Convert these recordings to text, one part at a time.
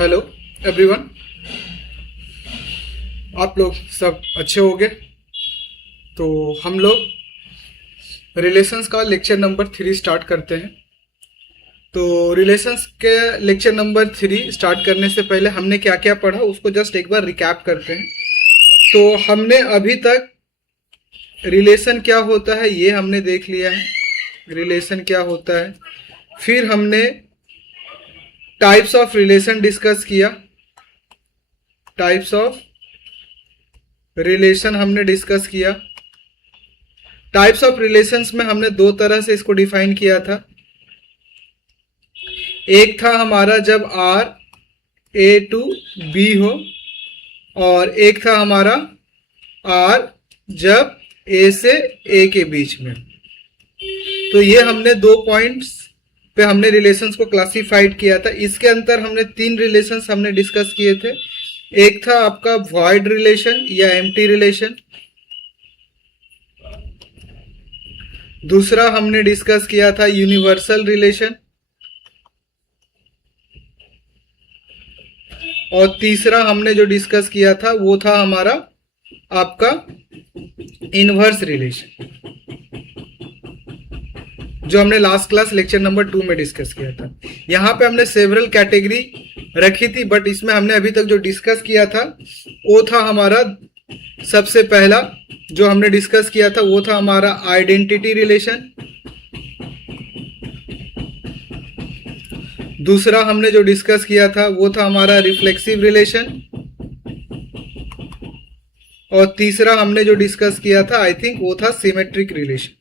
Hello everyone, आप लोग सब अच्छे होंगे। तो हम लोग रिलेशंस का लेक्चर नंबर 3 स्टार्ट करते हैं। तो रिलेशंस के लेक्चर नंबर 3 स्टार्ट करने से पहले हमने क्या क्या पढ़ा उसको जस्ट एक बार रिकैप करते हैं। तो हमने अभी तक रिलेशन क्या होता है ये हमने देख लिया है, रिलेशन क्या होता है। फिर हमने टाइप्स ऑफ रिलेशन डिस्कस किया, टाइप्स ऑफ रिलेशन हमने डिस्कस किया। टाइप्स ऑफ रिलेशंस में हमने दो तरह से इसको डिफाइन किया था। एक था हमारा जब आर ए टू बी हो, और एक था हमारा आर जब ए से ए के बीच में। तो ये हमने दो पॉइंट्स पे हमने रिलेशंस को क्लासिफाइड किया था। इसके अंदर हमने तीन रिलेशंस हमने डिस्कस किए थे। एक था आपका वॉइड रिलेशन या एम्प्टी रिलेशन, दूसरा हमने डिस्कस किया था यूनिवर्सल रिलेशन, और तीसरा हमने जो डिस्कस किया था वो था हमारा आपका इनवर्स रिलेशन, जो हमने लास्ट क्लास लेक्चर नंबर 2 में डिस्कस किया था। यहाँ पे हमने सेवरल कैटेगरी रखी थी, बट इसमें हमने अभी तक जो डिस्कस किया था वो था हमारा सबसे पहला जो हमने डिस्कस किया था वो था हमारा आइडेंटिटी रिलेशन। दूसरा हमने जो डिस्कस किया था वो था हमारा रिफ्लेक्सिव रिलेशन, और तीसरा हमने जो डिस्कस किया था आई थिंक वो था सिमेट्रिक रिलेशन।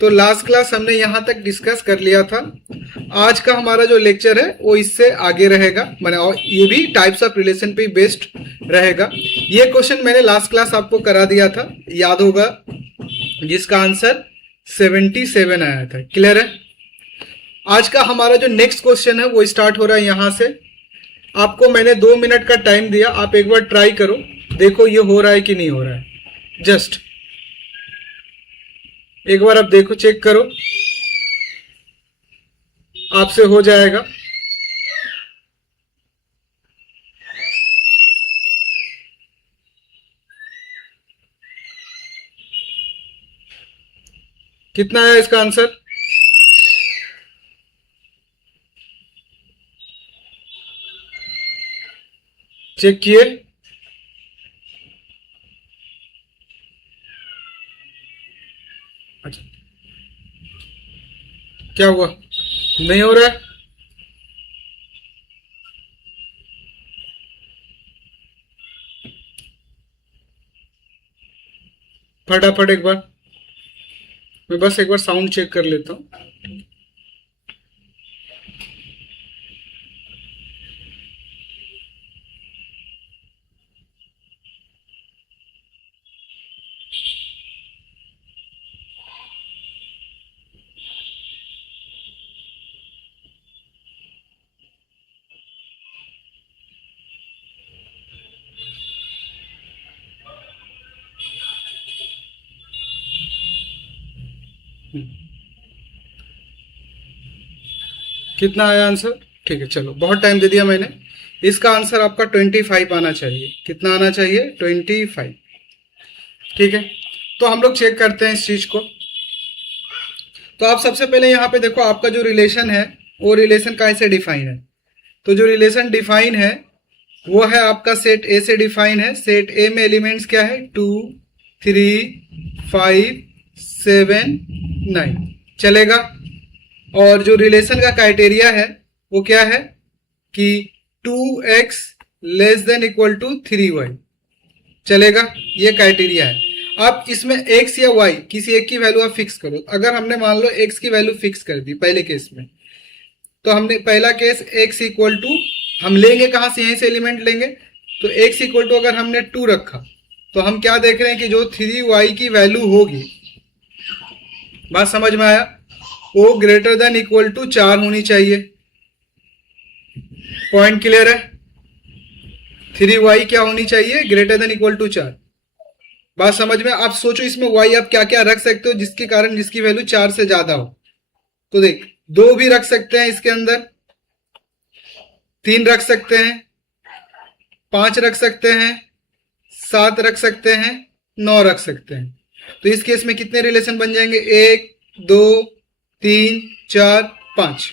तो लास्ट क्लास हमने यहां तक डिस्कस कर लिया था। आज का हमारा जो लेक्चर है वो इससे आगे रहेगा, माने और ये भी टाइप्स ऑफ रिलेशन पे बेस्ड रहेगा। ये क्वेश्चन मैंने लास्ट क्लास आपको करा दिया था, याद होगा, जिसका आंसर 77 आया था। क्लियर है? आज का हमारा जो नेक्स्ट क्वेश्चन है वो स्टार्ट हो रहा है यहां से। आपको मैंने 2 मिनट का टाइम दिया, आप एक बार ट्राई करो, देखो ये हो रहा है कि नहीं हो रहा है। जस्ट एक बार आप देखो, चेक करो, आपसे हो जाएगा। कितना है इसका आंसर? चेक किए? अच्छा, क्या हुआ? नहीं हो रहा है? फटाफट एक बार, मैं बस एक बार साउंड चेक कर लेता हूं। कितना आया आंसर? ठीक है, चलो, बहुत टाइम दे दिया मैंने। इसका आंसर आपका 25 आना चाहिए। कितना आना चाहिए? 25। ठीक है, तो हम लोग चेक करते हैं इस चीज को। तो आप सबसे पहले यहाँ पे देखो, आपका जो रिलेशन है वो रिलेशन कैसे डिफाइन है। तो जो रिलेशन डिफाइन है वो है आपका सेट ए से डिफाइन है। सेट ए में एलिमेंट्स क्या है? 2, 3, 5, 7, 9। चलेगा? और जो रिलेशन का क्राइटेरिया है वो क्या है कि 2x less than equal to 3y। चलेगा? ये क्राइटेरिया है। आप इसमें x या y किसी एक की वैल्यू आप फिक्स करो। अगर हमने मान लो x की वैल्यू फिक्स कर दी पहले केस में, तो हमने पहला केस x इक्वल टू, हम लेंगे कहां से? यहीं से एलिमेंट लेंगे। तो x इक्वल टू अगर हमने 2 रखा तो हम क्या देख रहे हैं कि जो 3y की वैल्यू होगी, बात समझ में आया, वो ग्रेटर देन इक्वल टू 4 होनी चाहिए। पॉइंट क्लियर है? 3y क्या होनी चाहिए? Greater than equal to 4। बात समझ में? आप सोचो इसमें y आप क्या क्या रख सकते हो जिसके कारण जिसकी वैल्यू 4 से ज्यादा हो। तो देख, 2 भी रख सकते हैं इसके अंदर, 3 रख सकते हैं, 5 रख सकते हैं, 7 रख सकते हैं, 9 रख सकते हैं। तो इस केस में कितने रिलेशन बन जाएंगे? 1 2 3 4 5।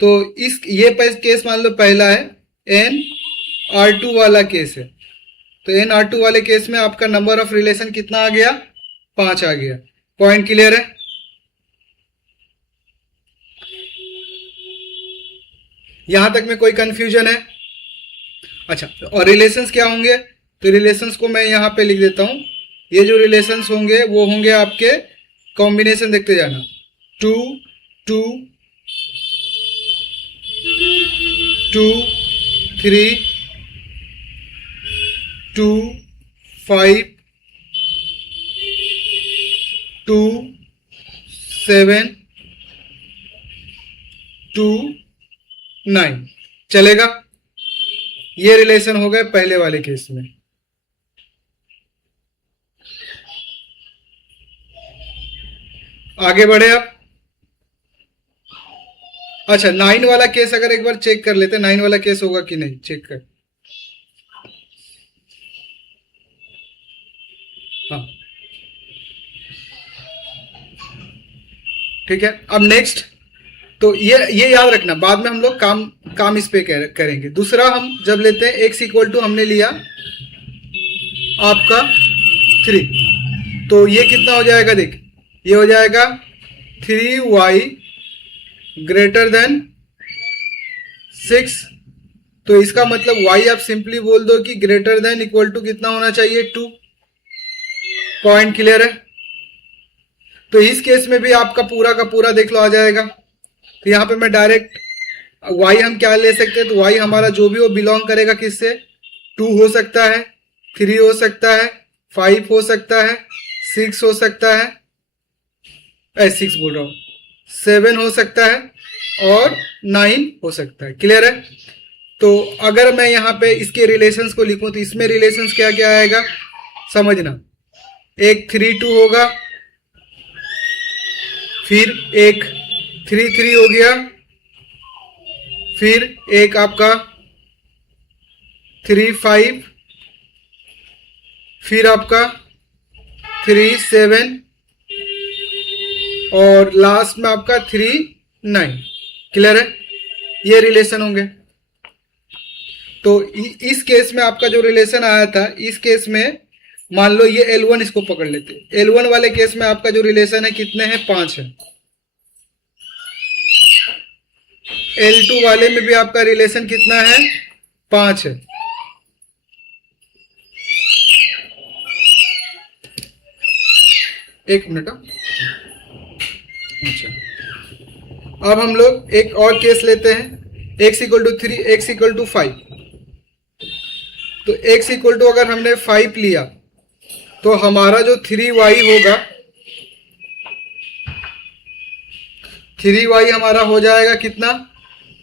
तो इस ये केस मान लो पहला है, NR2 वाला केस है। तो NR2 वाले केस में आपका नंबर ऑफ रिलेशन कितना आ गया? 5 आ गया। पॉइंट क्लियर है? यहां तक में कोई कंफ्यूजन है? अच्छा, और रिलेशंस क्या होंगे? तो रिलेशंस को मैं यहां पे लिख देता हूं। ये जो रिलेशंस होंगे वो होंगे आपके कॉम्बिनेशन, देखते जाना। 2 2 2 3 2 5 2 7 2 9 चलेगा। ये रिलेशन हो गए पहले वाले केस में। आगे बढ़े आप। अच्छा, 9 वाला केस अगर एक बार चेक कर लेते, 9 वाला केस होगा कि नहीं, चेक कर। हाँ ठीक है। अब नेक्स्ट, तो ये याद रखना, बाद में हम लोग काम इस पे करेंगे। दूसरा हम जब लेते हैं x इक्वल टू, हमने लिया आपका 3, तो ये कितना हो जाएगा? देख, ये हो जाएगा 3y ग्रेटर देन 6। तो इसका मतलब y आप सिंपली बोल दो कि ग्रेटर देन इक्वल टू कितना होना चाहिए? 2। पॉइंट क्लियर है? तो इस केस में भी आपका पूरा का पूरा देख लो आ जाएगा। तो यहां पे मैं डायरेक्ट y हम क्या ले सकते हैं? तो y हमारा जो भी वो बिलोंग करेगा किससे? 2 हो सकता है, 3 हो सकता है, 5 हो सकता है, 6 हो सकता है, 6 बोल रहा हूं, 7 हो सकता है और 9 हो सकता है। क्लियर है? तो अगर मैं यहाँ पे इसके रिलेशंस को लिखूं तो इसमें रिलेशंस क्या क्या आएगा समझना। एक 3 2 होगा, फिर एक 3 3 हो गया, फिर एक आपका 3 5, फिर आपका 3 7 और लास्ट में आपका 3 9। क्लियर है? ये रिलेशन होंगे। तो इस केस में आपका जो रिलेशन आया था, इस केस में मान लो ये L1, इसको पकड़ लेते। L1 वाले केस में आपका जो रिलेशन है कितने हैं? 5 है। L2 वाले में भी आपका रिलेशन कितना है? 5 है। एक मिनट। अच्छा, अब हम लोग एक और केस लेते हैं, x equal to 3, x equal to 5। तो x इक्वल टू अगर हमने 5 लिया तो हमारा जो 3y होगा, 3y हमारा हो जाएगा कितना?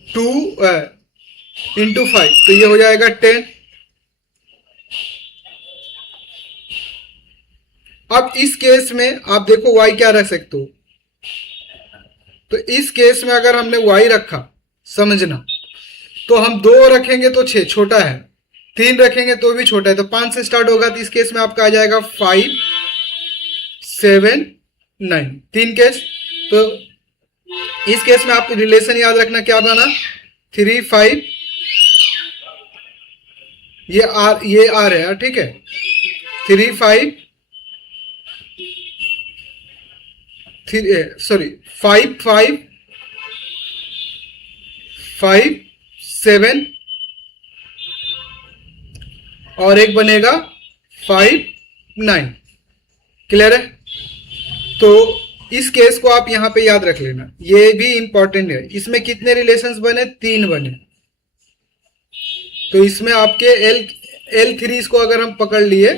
2 इंटू 5, तो ये हो जाएगा 10। अब इस केस में आप देखो y क्या रख सकते हो। तो इस केस में अगर हमने y रखा, समझना, तो हम 2 रखेंगे तो 6 छोटा है, 3 रखेंगे तो भी छोटा है, तो 5 से स्टार्ट होगा। तो इस केस में आपका आ जाएगा 5 7 9, 3 केस। तो इस केस में आप रिलेशन याद रखना, क्या बना? 3 5, ये आर है, ठीक है। 3 5 5 5 5 7 और एक बनेगा 5 9। क्लियर है? तो इस केस को आप यहां पे याद रख लेना, ये भी इंपॉर्टेंट है। इसमें कितने रिलेशंस बने? 3 बने। तो इसमें आपके L3 को अगर हम पकड़ लिए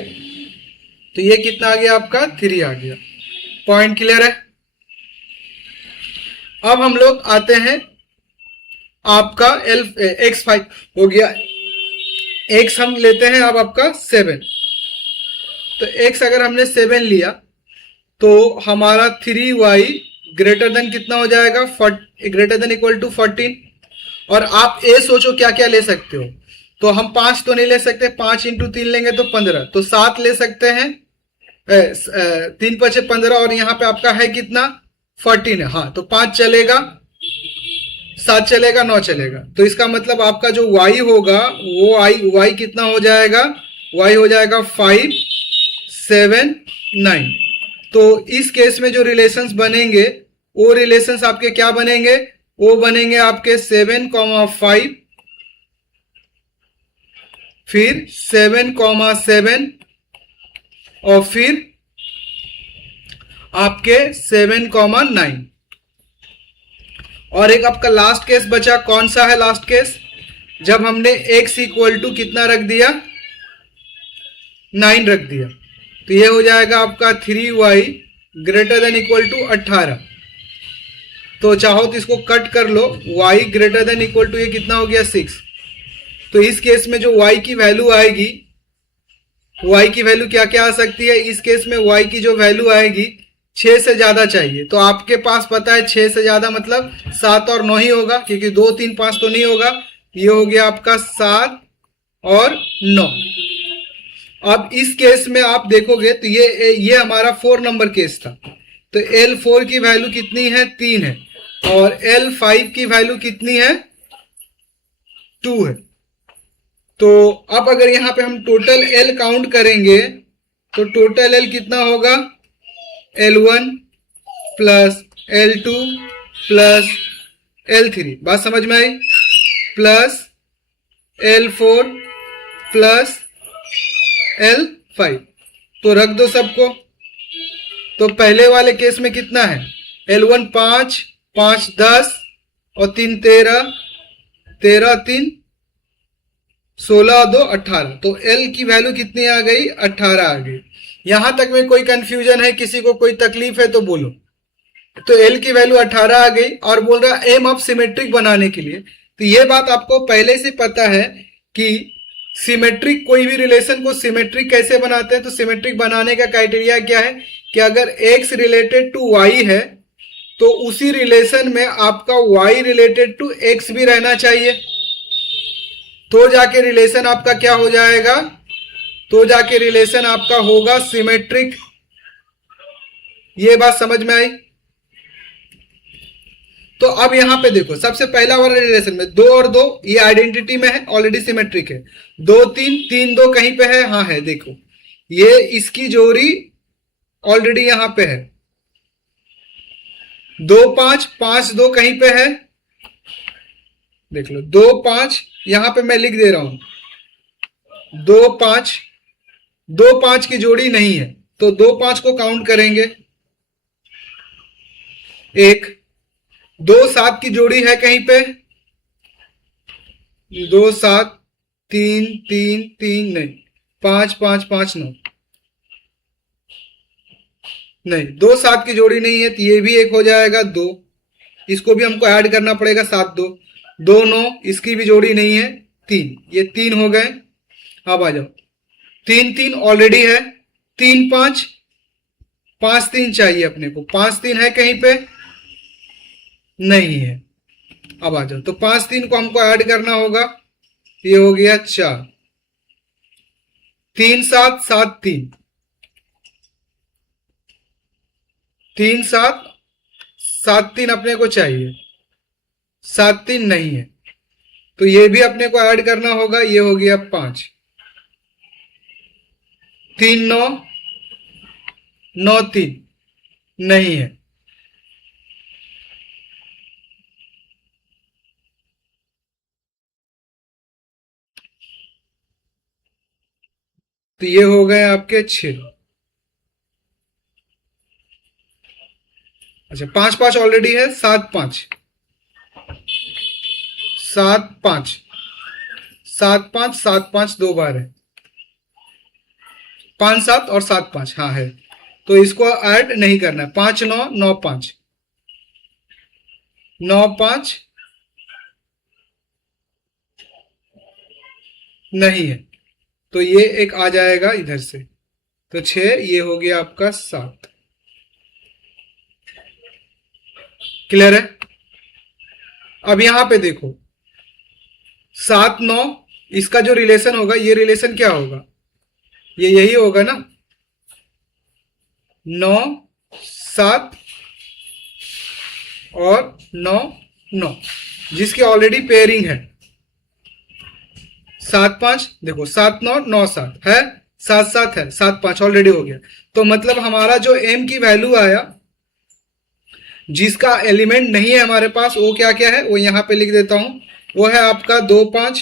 तो ये कितना आ गया? आपका 3 आ गया। पॉइंट क्लियर है? अब हम लोग आते हैं, आपका x5 हो गया, x हम लेते हैं अब आपका 7। तो x अगर हमने 7 लिया तो हमारा 3y ग्रेटर देन कितना हो जाएगा? Greater than equal to 14। और आप ए सोचो क्या क्या ले सकते हो। तो हम 5 तो नहीं ले सकते, 5 इंटू 3 लेंगे तो 15, तो 7 ले सकते हैं। 3 × 5 = 15, और यहाँ पे आपका है कितना 14 है। हाँ, तो 5 चलेगा, 7 चलेगा, 9 चलेगा। तो इसका मतलब आपका जो y होगा वो y कितना हो जाएगा, y हो जाएगा 5, 7, 9। तो इस केस में जो रिलेशंस बनेंगे वो रिलेशंस आपके क्या बनेंगे, वो बनेंगे आपके 7,5, फिर 7,7, और फिर आपके 7,9। और एक आपका लास्ट केस बचा, कौन सा है लास्ट केस, जब हमने x इक्वल टू कितना रख दिया, 9 रख दिया। तो ये हो जाएगा आपका 3y > 18। तो चाहो तो इसको कट कर लो, y > ये कितना हो गया 6। तो इस केस में जो y की वैल्यू आएगी, y की वैल्यू क्या क्या आ सकती है, इस केस में y की जो वैल्यू आएगी 6 से ज्यादा चाहिए। तो आपके पास पता है 6 से ज्यादा मतलब 7 और 9 ही होगा, क्योंकि 2, 3, 5 तो नहीं होगा। ये हो गया आपका 7 और 9। अब इस केस में आप देखोगे तो ये हमारा 4 नंबर केस था। तो L4 की वैल्यू कितनी है, 3 है, और L5 की वैल्यू कितनी है, 2 है। तो अब अगर यहां पे हम टोटल L काउंट करेंगे तो टोटल L कितना होगा, L1 plus L2 plus L3, बात समझ में आई, प्लस L4 प्लस L5। तो रख दो सबको। तो पहले वाले केस में कितना है, L1 5, 5 10 और 3 13, 13 3 16 2 18। तो L की वैल्यू कितनी आ गई, 18 आ गई। यहां तक में कोई कंफ्यूजन है, किसी को कोई तकलीफ है तो बोलो। तो L की वैल्यू 18 आ गई, और बोल रहा एम ऑफ सिमेट्रिक बनाने के लिए। तो ये बात आपको पहले से पता है कि सिमेट्रिक, कोई भी रिलेशन को सिमेट्रिक कैसे बनाते हैं। तो सिमेट्रिक बनाने का क्राइटेरिया क्या है कि अगर x रिलेटेड टू y है तो उसी रिलेशन में आपका y रिलेटेड टू x भी रहना चाहिए, तो जाके रिलेशन आपका क्या हो जाएगा, तो जाके रिलेशन आपका होगा सिमेट्रिक। ये बात समझ में आई। तो अब यहां पे देखो, सबसे पहला वाला रिलेशन में 2 और 2 ये आइडेंटिटी में है, ऑलरेडी सिमेट्रिक है। 2 3, 3 2 कहीं पे है, हाँ है, देखो ये इसकी जोड़ी ऑलरेडी यहां पे है। 2 5, 5 2 कहीं पे है, देख लो 2 5, यहां पे मैं लिख दे रहा हूं 2 5, 2 5 की जोड़ी नहीं है। तो 2 5 को काउंट करेंगे, 1 2 7 की जोड़ी है कहीं पे, 2 7 3 3 3 नहीं, 5 5 5 9 नहीं, 2 7 की जोड़ी नहीं है, तो ये भी एक हो जाएगा 2। इसको भी हमको ऐड करना पड़ेगा, 7 2 2 9, इसकी भी जोड़ी नहीं है, 3, ये 3 हो गए। अब आ जाओ, 3 3 ऑलरेडी है, 3 5, 5 3 चाहिए अपने को, 5 3 है कहीं पे, नहीं है। अब आ जाओ, तो 5 3 को हमको ऐड करना होगा, ये हो गया 4, 3 7 7 3, 3 7 7 3 अपने को चाहिए, 7 3 नहीं है, तो ये भी अपने को ऐड करना होगा, ये हो गया 5, 3 9 9 3 नहीं है। तो ये हो गए आपके 6। अच्छा, 5 5 ऑलरेडी है, 7 5 7 5 7 5 7 5 2 बार है, 5 7 और 7 5, हाँ है। तो इसको ऐड नहीं करना है, 5 9 9 5 9 5 नहीं है, तो ये एक आ जाएगा इधर से, तो 6, ये हो गया आपका 7। क्लियर है। अब यहां पे देखो, 7 9, इसका जो रिलेशन होगा, ये रिलेशन क्या होगा, ये यही होगा ना, 9 7 और 9 9, जिसकी ऑलरेडी पेयरिंग है। 7 5, देखो 7 9 9 7 है, 7 7 है, 7 5 ऑलरेडी हो गया। तो मतलब हमारा जो m की वैल्यू आया, जिसका एलिमेंट नहीं है हमारे पास, वो क्या क्या है, वो यहां पे लिख देता हूं। वो है आपका 2 5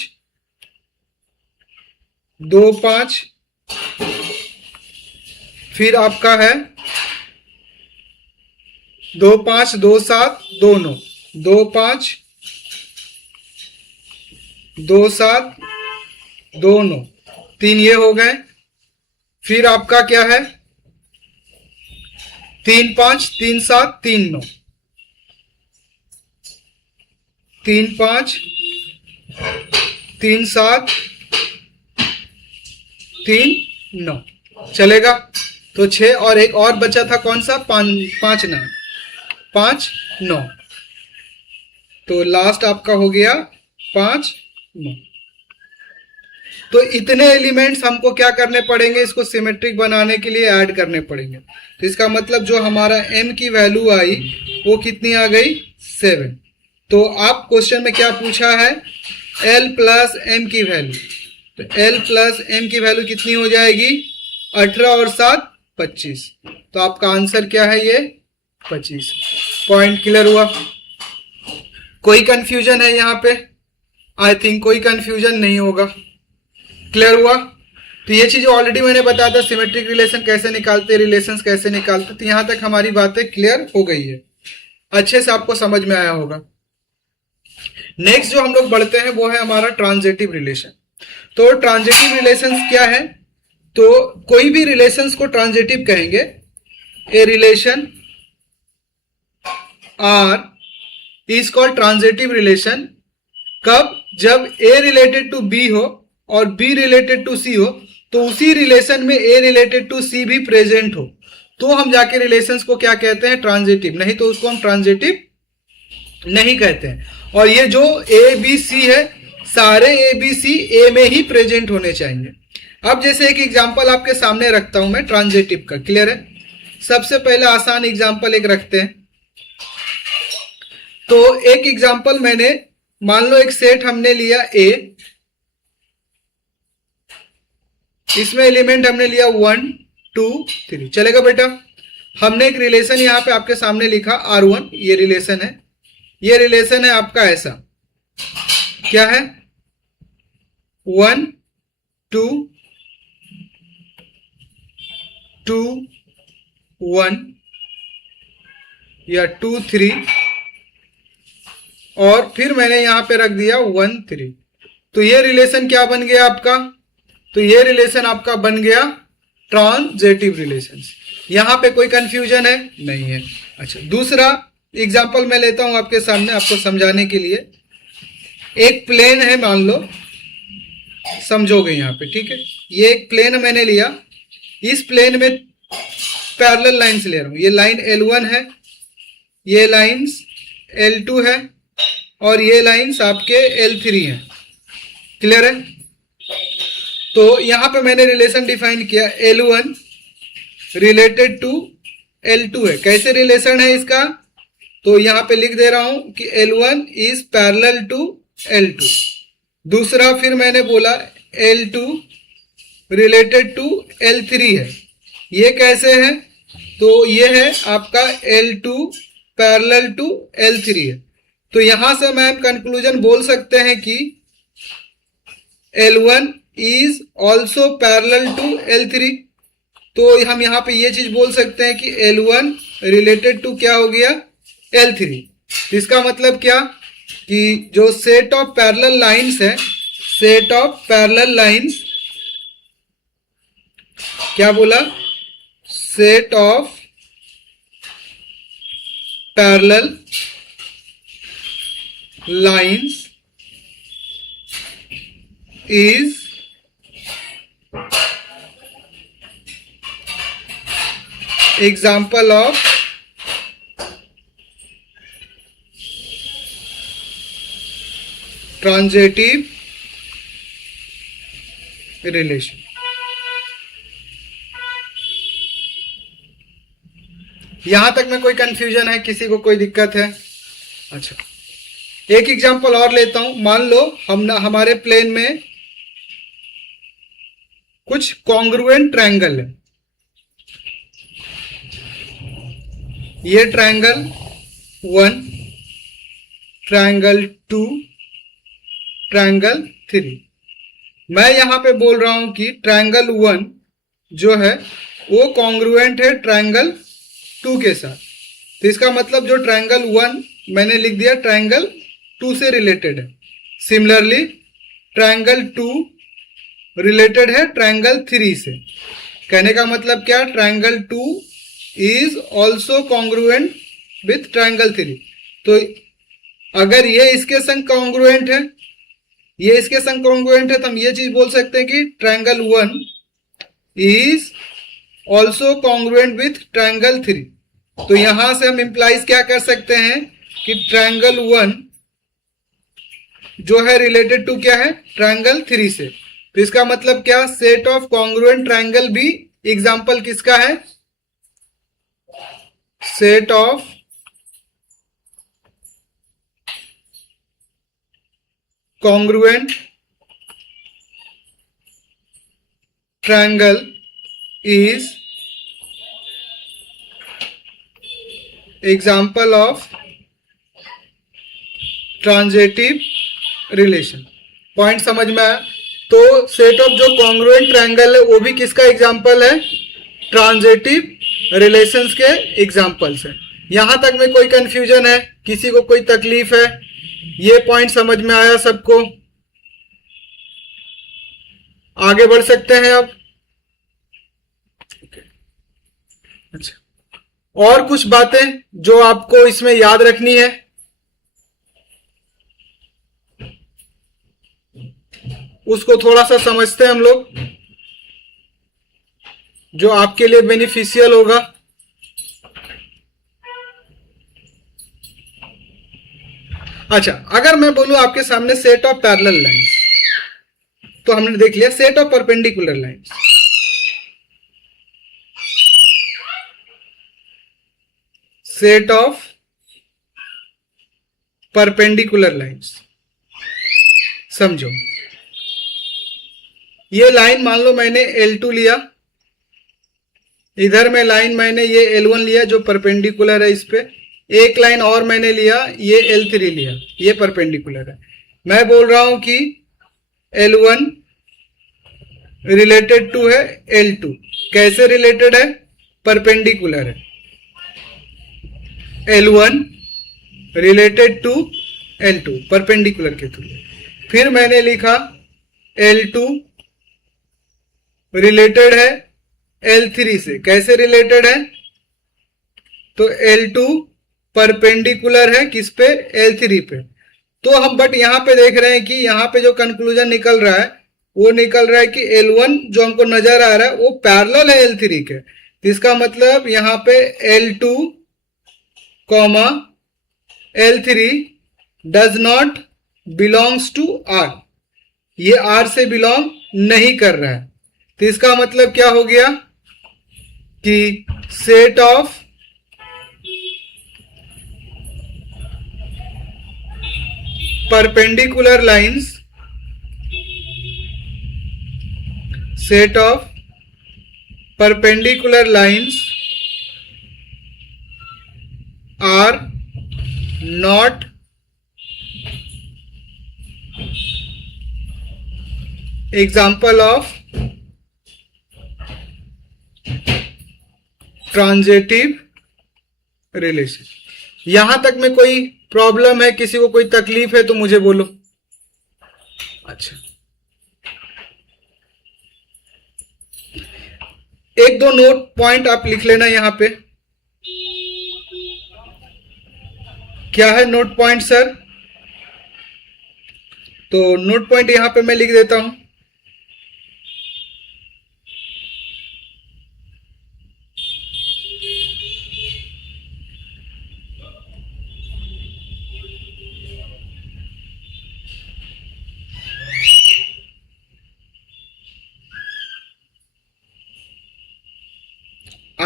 2 5, फिर आपका है 2 5 2 7 2 9, 2 5 2 7 2 9, 3 ये हो गए। फिर आपका क्या है 3 5 3 7 3 9, 3 5 3 7 3 9, चलेगा। तो 6 और एक और बचा था, कौन सा, 5 9 5 9, तो लास्ट आपका हो गया 5 9। तो इतने एलिमेंट्स हमको क्या करने पड़ेंगे, इसको सिमेट्रिक बनाने के लिए ऐड करने पड़ेंगे। तो इसका मतलब जो हमारा m की वैल्यू आई वो कितनी आ गई, 7। तो आप क्वेश्चन में क्या पूछा है, l प्लस m की वैल्यू। तो l प्लस m की वैल्यू कितनी हो जाएगी, 18 और 7 25। तो आपका आंसर क्या है, ये 25। पॉइंट क्लियर हुआ? कोई कंफ्यूजन है यहाँ पे? आई थिंक कोई कंफ्यूजन नहीं होगा। क्लियर हुआ? तो ये चीज ऑलरेडी मैंने बताया था, सिमेट्रिक रिलेशन कैसे निकालते, रिलेशंस कैसे निकालते। तो यहां तक हमारी बातें क्लियर हो गई है, अच्छे से आपको समझ में आया होगा। नेक्स्ट जो हम लोग बढ़ते हैं वो है हमारा ट्रांजिटिव रिलेशन। तो ट्रांजिटिव रिलेशंस क्या है, तो कोई भी रिलेशंस को ट्रांजिटिव कहेंगे। A relation R is called transitive relation कब, जब ए रिलेटेड टू बी हो और बी रिलेटेड टू सी हो, तो उसी रिलेशन में ए रिलेटेड टू सी भी प्रेजेंट हो, तो हम जाके रिलेशंस को क्या कहते हैं, ट्रांजिटिव। नहीं तो उसको हम ट्रांजिटिव नहीं कहते हैं। और ये जो ए बी सी है, सारे ए बी सी ए में ही प्रेजेंट होने चाहिए। अब जैसे एक एग्जांपल आपके सामने रखता हूं मैं ट्रांजिटिव का, क्लियर है? सबसे पहले आसान एग्जांपल एक रखते हैं। तो एक एग्जांपल मैंने, मान लो एक सेट हमने लिया ए, इसमें एलिमेंट हमने लिया 1 2 3, चलेगा बेटा? हमने एक रिलेशन यहां पे आपके सामने लिखा R1, ये रिलेशन है। ये रिलेशन है आपका ऐसा, क्या है, 1 2 2 1 या 2 3, और फिर मैंने यहां पे रख दिया 1 3। तो ये रिलेशन क्या बन गया आपका, तो ये रिलेशन आपका बन गया ट्रांजिटिव रिलेशन। यहां पे कोई कंफ्यूजन है? नहीं है। अच्छा, दूसरा एग्जांपल मैं लेता हूं आपके सामने, आपको समझाने के लिए। एक प्लेन है, मान लो, समझोगे यहां पे, ठीक है? ये एक प्लेन मैंने लिया, इस प्लेन में पैरेलल लाइंस ले रहा हूं। ये लाइन L1 है, ये लाइंस L2 है, और ये लाइंस आपके L3 है। क्लियर है? तो यहां पे मैंने रिलेशन डिफाइन किया, L1 रिलेटेड टू L2 है। कैसे रिलेशन है इसका, तो यहां पे लिख दे रहा हूं कि L1 is parallel to L2। दूसरा फिर मैंने बोला L2 रिलेटेड टू L3 है। ये कैसे है, तो ये है आपका L2 पैरेलल टू L3 है। तो यहां से मैम कंक्लूजन बोल सकते हैं कि L1 is also parallel to L3। तो हम यहां पे ये चीज बोल सकते हैं कि L1 रिलेटेड टू क्या हो गया, L3। इसका मतलब क्या, कि जो सेट ऑफ पैरेलल लाइंस है, सेट ऑफ पैरेलल लाइंस, क्या बोला, set of parallel lines is example of transitive relation. यहां तक में कोई कंफ्यूजन है, किसी को कोई दिक्कत है? अच्छा, एक एग्जांपल और लेता हूं। मान लो हमारे प्लेन में कुछ कॉन्ग्रुएंट ट्रायंगल है। ये ट्रायंगल 1, ट्रायंगल 2, ट्रायंगल 3। मैं यहां पे बोल रहा हूं कि ट्रायंगल 1 जो है वो कॉन्ग्रुएंट है ट्रायंगल 2 के साथ। तो इसका मतलब जो ट्रायंगल 1 मैंने लिख दिया ट्रायंगल 2 से रिलेटेड है। सिमिलरली ट्रायंगल 2 रिलेटेड है ट्रायंगल 3 से। कहने का मतलब क्या? Triangle 2 is also congruent with triangle 3। तो अगर ये इसके संग कॉन्ग्रुएंट है, ये इसके संग कॉन्ग्रुएंट है, तो हम ये चीज बोल सकते हैं कि triangle 1 is also congruent with triangle 3। तो यहां से हम इंप्लाइज क्या कर सकते हैं कि ट्रायंगल 1 जो है रिलेटेड टू क्या है? ट्रायंगल 3 से। तो इसका मतलब क्या? सेट ऑफ कॉन्ग्रुएंट ट्रायंगल भी एग्जांपल किसका है? Set of congruent triangle is example of transitive relation. Point समझ में आया? तो सेट ऑफ जो कॉन्ग्रुएंट ट्रायंगल है वो भी किसका एग्जांपल है? ट्रांजिटिव रिलेशंस के एग्जांपल्स है। यहां तक में कोई कंफ्यूजन है? किसी को कोई तकलीफ है? ये पॉइंट समझ में आया सबको? आगे बढ़ सकते हैं अब। अच्छा, और कुछ बातें जो आपको इसमें याद रखनी है? उसको थोड़ा सा समझते हैं हम लोग, जो आपके लिए बेनिफिशियल होगा। अच्छा, अगर मैं बोलूं आपके सामने सेट ऑफ पैरेलल लाइंस, तो हमने देख लिया set of perpendicular lines. Set of perpendicular lines समझो। ये लाइन मान लो मैंने L2 लिया, इधर में लाइन मैंने ये L1 लिया जो परपेंडिकुलर है इस पे, एक लाइन और मैंने लिया ये L3 लिया, ये परपेंडिकुलर है। मैं बोल रहा हूं कि L1 रिलेटेड टू है L2। कैसे रिलेटेड है? परपेंडिकुलर है। L1 related to L2 perpendicular के थ्रू। फिर मैंने लिखा L2 रिलेटेड है L3 से। कैसे रिलेटेड है? तो L2 परपेंडिकुलर है किस पे? L3 पे। तो हम बट यहां पे देख रहे हैं कि यहां पे जो कंक्लूजन निकल रहा है वो निकल रहा है कि L1 जो हमको नजर आ रहा है वो पैरेलल है L3 के। तो इसका मतलब यहां पे L2 comma L3 does not belongs to R। ये R से बिलोंग नहीं कर रहा है। तो इसका मतलब क्या हो गया कि set of perpendicular lines, set of perpendicular lines are not example of transitive relation. यहां तक में कोई प्रॉब्लम है? किसी को कोई तकलीफ है तो मुझे बोलो। अच्छा, एक दो नोट पॉइंट आप लिख लेना यहां पे। क्या है नोट पॉइंट सर? तो नोट पॉइंट यहां पे मैं लिख देता हूं।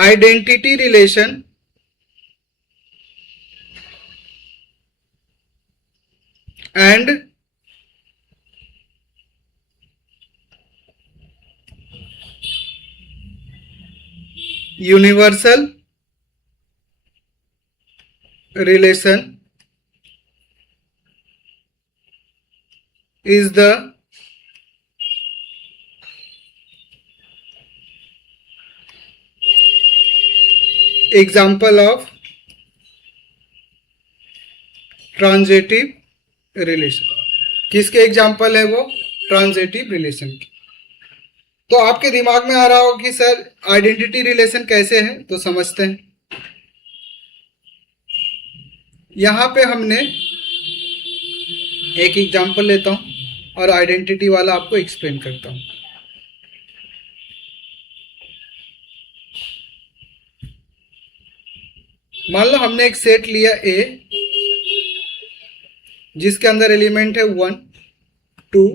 Identity relation and universal relation is the example of transitive relation. किसके एग्जाम्पल है वो? ट्रांजिटिव रिलेशन की। तो आपके दिमाग में आ रहा हो कि सर आइडेंटिटी रिलेशन कैसे है, तो समझते हैं। यहां पे हमने एक एग्जाम्पल लेता हूं और आइडेंटिटी वाला आपको एक्सप्लेन करता हूं। मान लो हमने एक सेट लिया ए, जिसके अंदर एलिमेंट है 1 2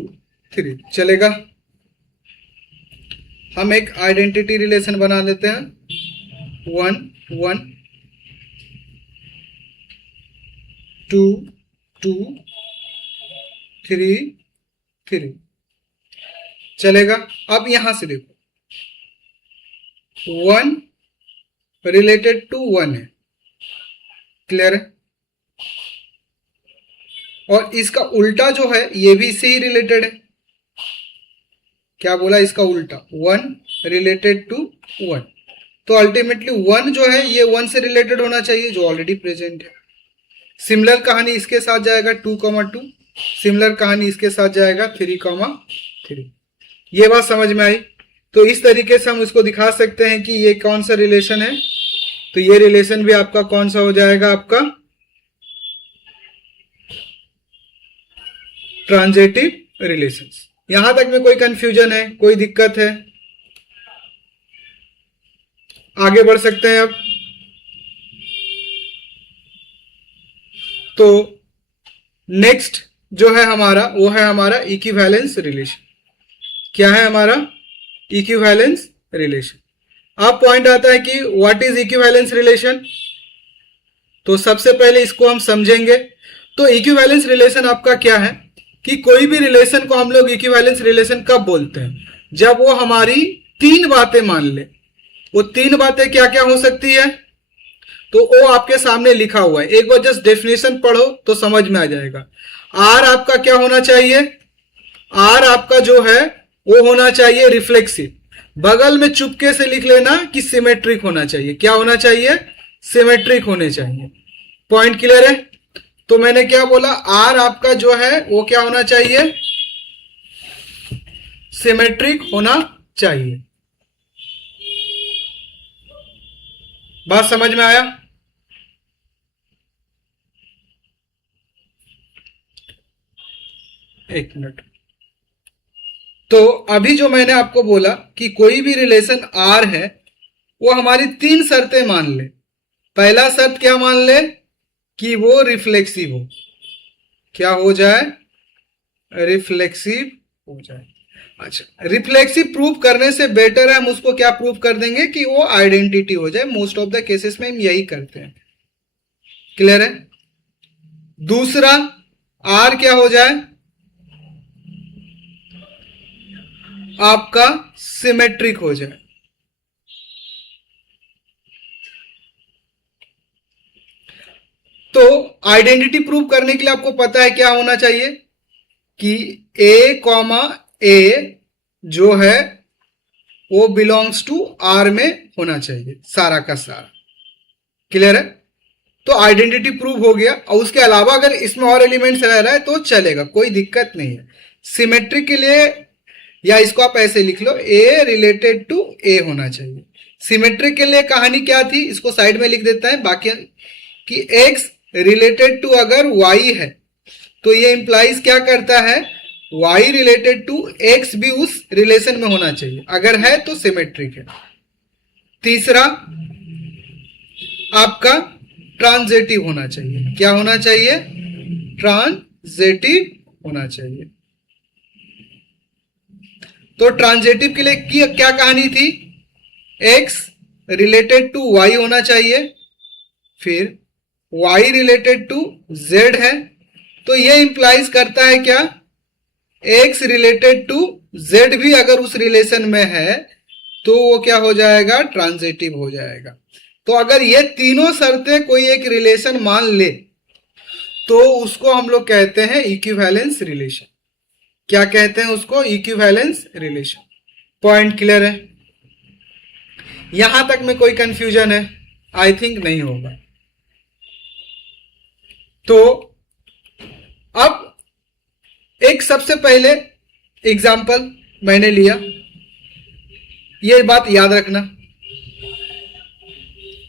3, चलेगा? हम एक आइडेंटिटी रिलेशन बना लेते हैं 1 1 2 2 3 3, चलेगा? अब यहां से देखो 1 रिलेटेड टू 1 है, क्लियर है? और इसका उल्टा जो है ये भी इससे ही रिलेटेड है। क्या बोला? इसका उल्टा 1 रिलेटेड टू 1, तो अल्टीमेटली 1 जो है ये 1 से रिलेटेड होना चाहिए, जो ऑलरेडी प्रेजेंट है। सिमिलर कहानी इसके साथ जाएगा 2, 2, सिमिलर कहानी इसके साथ जाएगा 3, 3। ये बात समझ में आई? तो इस तरीके से हम इसको दिखा सकते हैं कि ये कौन सा रिलेशन है। तो ये रिलेशन भी आपका कौन सा हो जाएगा? आपका ट्रांजिटिव रिलेशंस। यहां तक में कोई कंफ्यूजन है, कोई दिक्कत है? आगे बढ़ सकते हैं अब। तो नेक्स्ट जो है हमारा, वो है हमारा इक्विवेलेंस रिलेशन। क्या है हमारा? Equivalence relation. अब पॉइंट आता है कि व्हाट इज इक्विवेलेंस रिलेशन। तो सबसे पहले इसको हम समझेंगे। तो इक्विवेलेंस रिलेशन आपका क्या है कि कोई भी रिलेशन को हम लोग इक्विवेलेंस रिलेशन कब बोलते हैं? जब वो हमारी 3 बातें मान ले। वो 3 बातें क्या क्या हो सकती है? तो वो आपके सामने लिखा हुआ है, एक बार जस्ट डेफिनेशन पढ़ो तो समझ में आ जाएगा। आर आपका क्या होना चाहिए? आर आपका जो है वो होना चाहिए रिफ्लेक्सिव। बगल में चुपके से लिख लेना कि सिमेट्रिक होना चाहिए। क्या होना चाहिए? सिमेट्रिक होने चाहिए। पॉइंट क्लियर है? तो मैंने क्या बोला? आर आपका जो है वो क्या होना चाहिए? सिमेट्रिक होना चाहिए। बात समझ में आया? एक मिनट। तो अभी जो मैंने आपको बोला कि कोई भी रिलेशन आर है वो हमारी 3 शर्तें मान ले। पहला शर्त क्या मान ले? कि वो रिफ्लेक्सिव हो। क्या हो जाए? रिफ्लेक्सिव हो जाए। अच्छा, रिफ्लेक्सिव प्रूव करने से बेटर है हम उसको क्या प्रूव कर देंगे कि वो आइडेंटिटी हो जाए। मोस्ट ऑफ द केसेस में हम यही करते हैं। क्लियर है? दूसरा, आर क्या हो जाए? आपका सिमेट्रिक हो जाए। तो आइडेंटिटी प्रूव करने के लिए आपको पता है क्या होना चाहिए कि ए कॉमा ए जो है वो बिलोंग्स टू आर में होना चाहिए, सारा का सारा। क्लियर है? तो आइडेंटिटी प्रूव हो गया। और उसके अलावा अगर इसमें और एलिमेंट्स रह रहा है तो चलेगा, कोई दिक्कत नहीं है। सिमेट्रिक के लिए या इसको आप ऐसे लिख लो, ए रिलेटेड टू ए होना चाहिए। सिमेट्रिक के लिए कहानी क्या थी, इसको साइड में लिख देता है। बाकी कि एक्स रिलेटेड टू अगर वाई है तो ये इंप्लाइज क्या करता है? वाई रिलेटेड टू एक्स भी उस रिलेशन में होना चाहिए। अगर है तो सिमेट्रिक है। तीसरा आपका ट्रांजिटिव होना चाहिए। क्या होना चाहिए? ट्रांजिटिव होना चाहिए। तो ट्रांजिटिव के लिए क्या कहानी थी? एक्स रिलेटेड टू वाई होना चाहिए, फिर y रिलेटेड टू z है, तो ये इंप्लाइज करता है क्या, x रिलेटेड टू z भी अगर उस रिलेशन में है तो वो क्या हो जाएगा, ट्रांजिटिव हो जाएगा। तो अगर ये तीनों शर्तें कोई एक रिलेशन मान ले तो उसको हम लोग कहते हैं इक्विवेलेंस रिलेशन। क्या कहते हैं उसको, इक्विवेलेंस रिलेशन। पॉइंट क्लियर है? यहां तक में कोई कंफ्यूजन है? आई थिंक नहीं होगा। तो अब एक सबसे पहले एग्जाम्पल मैंने लिया, ये बात याद रखना।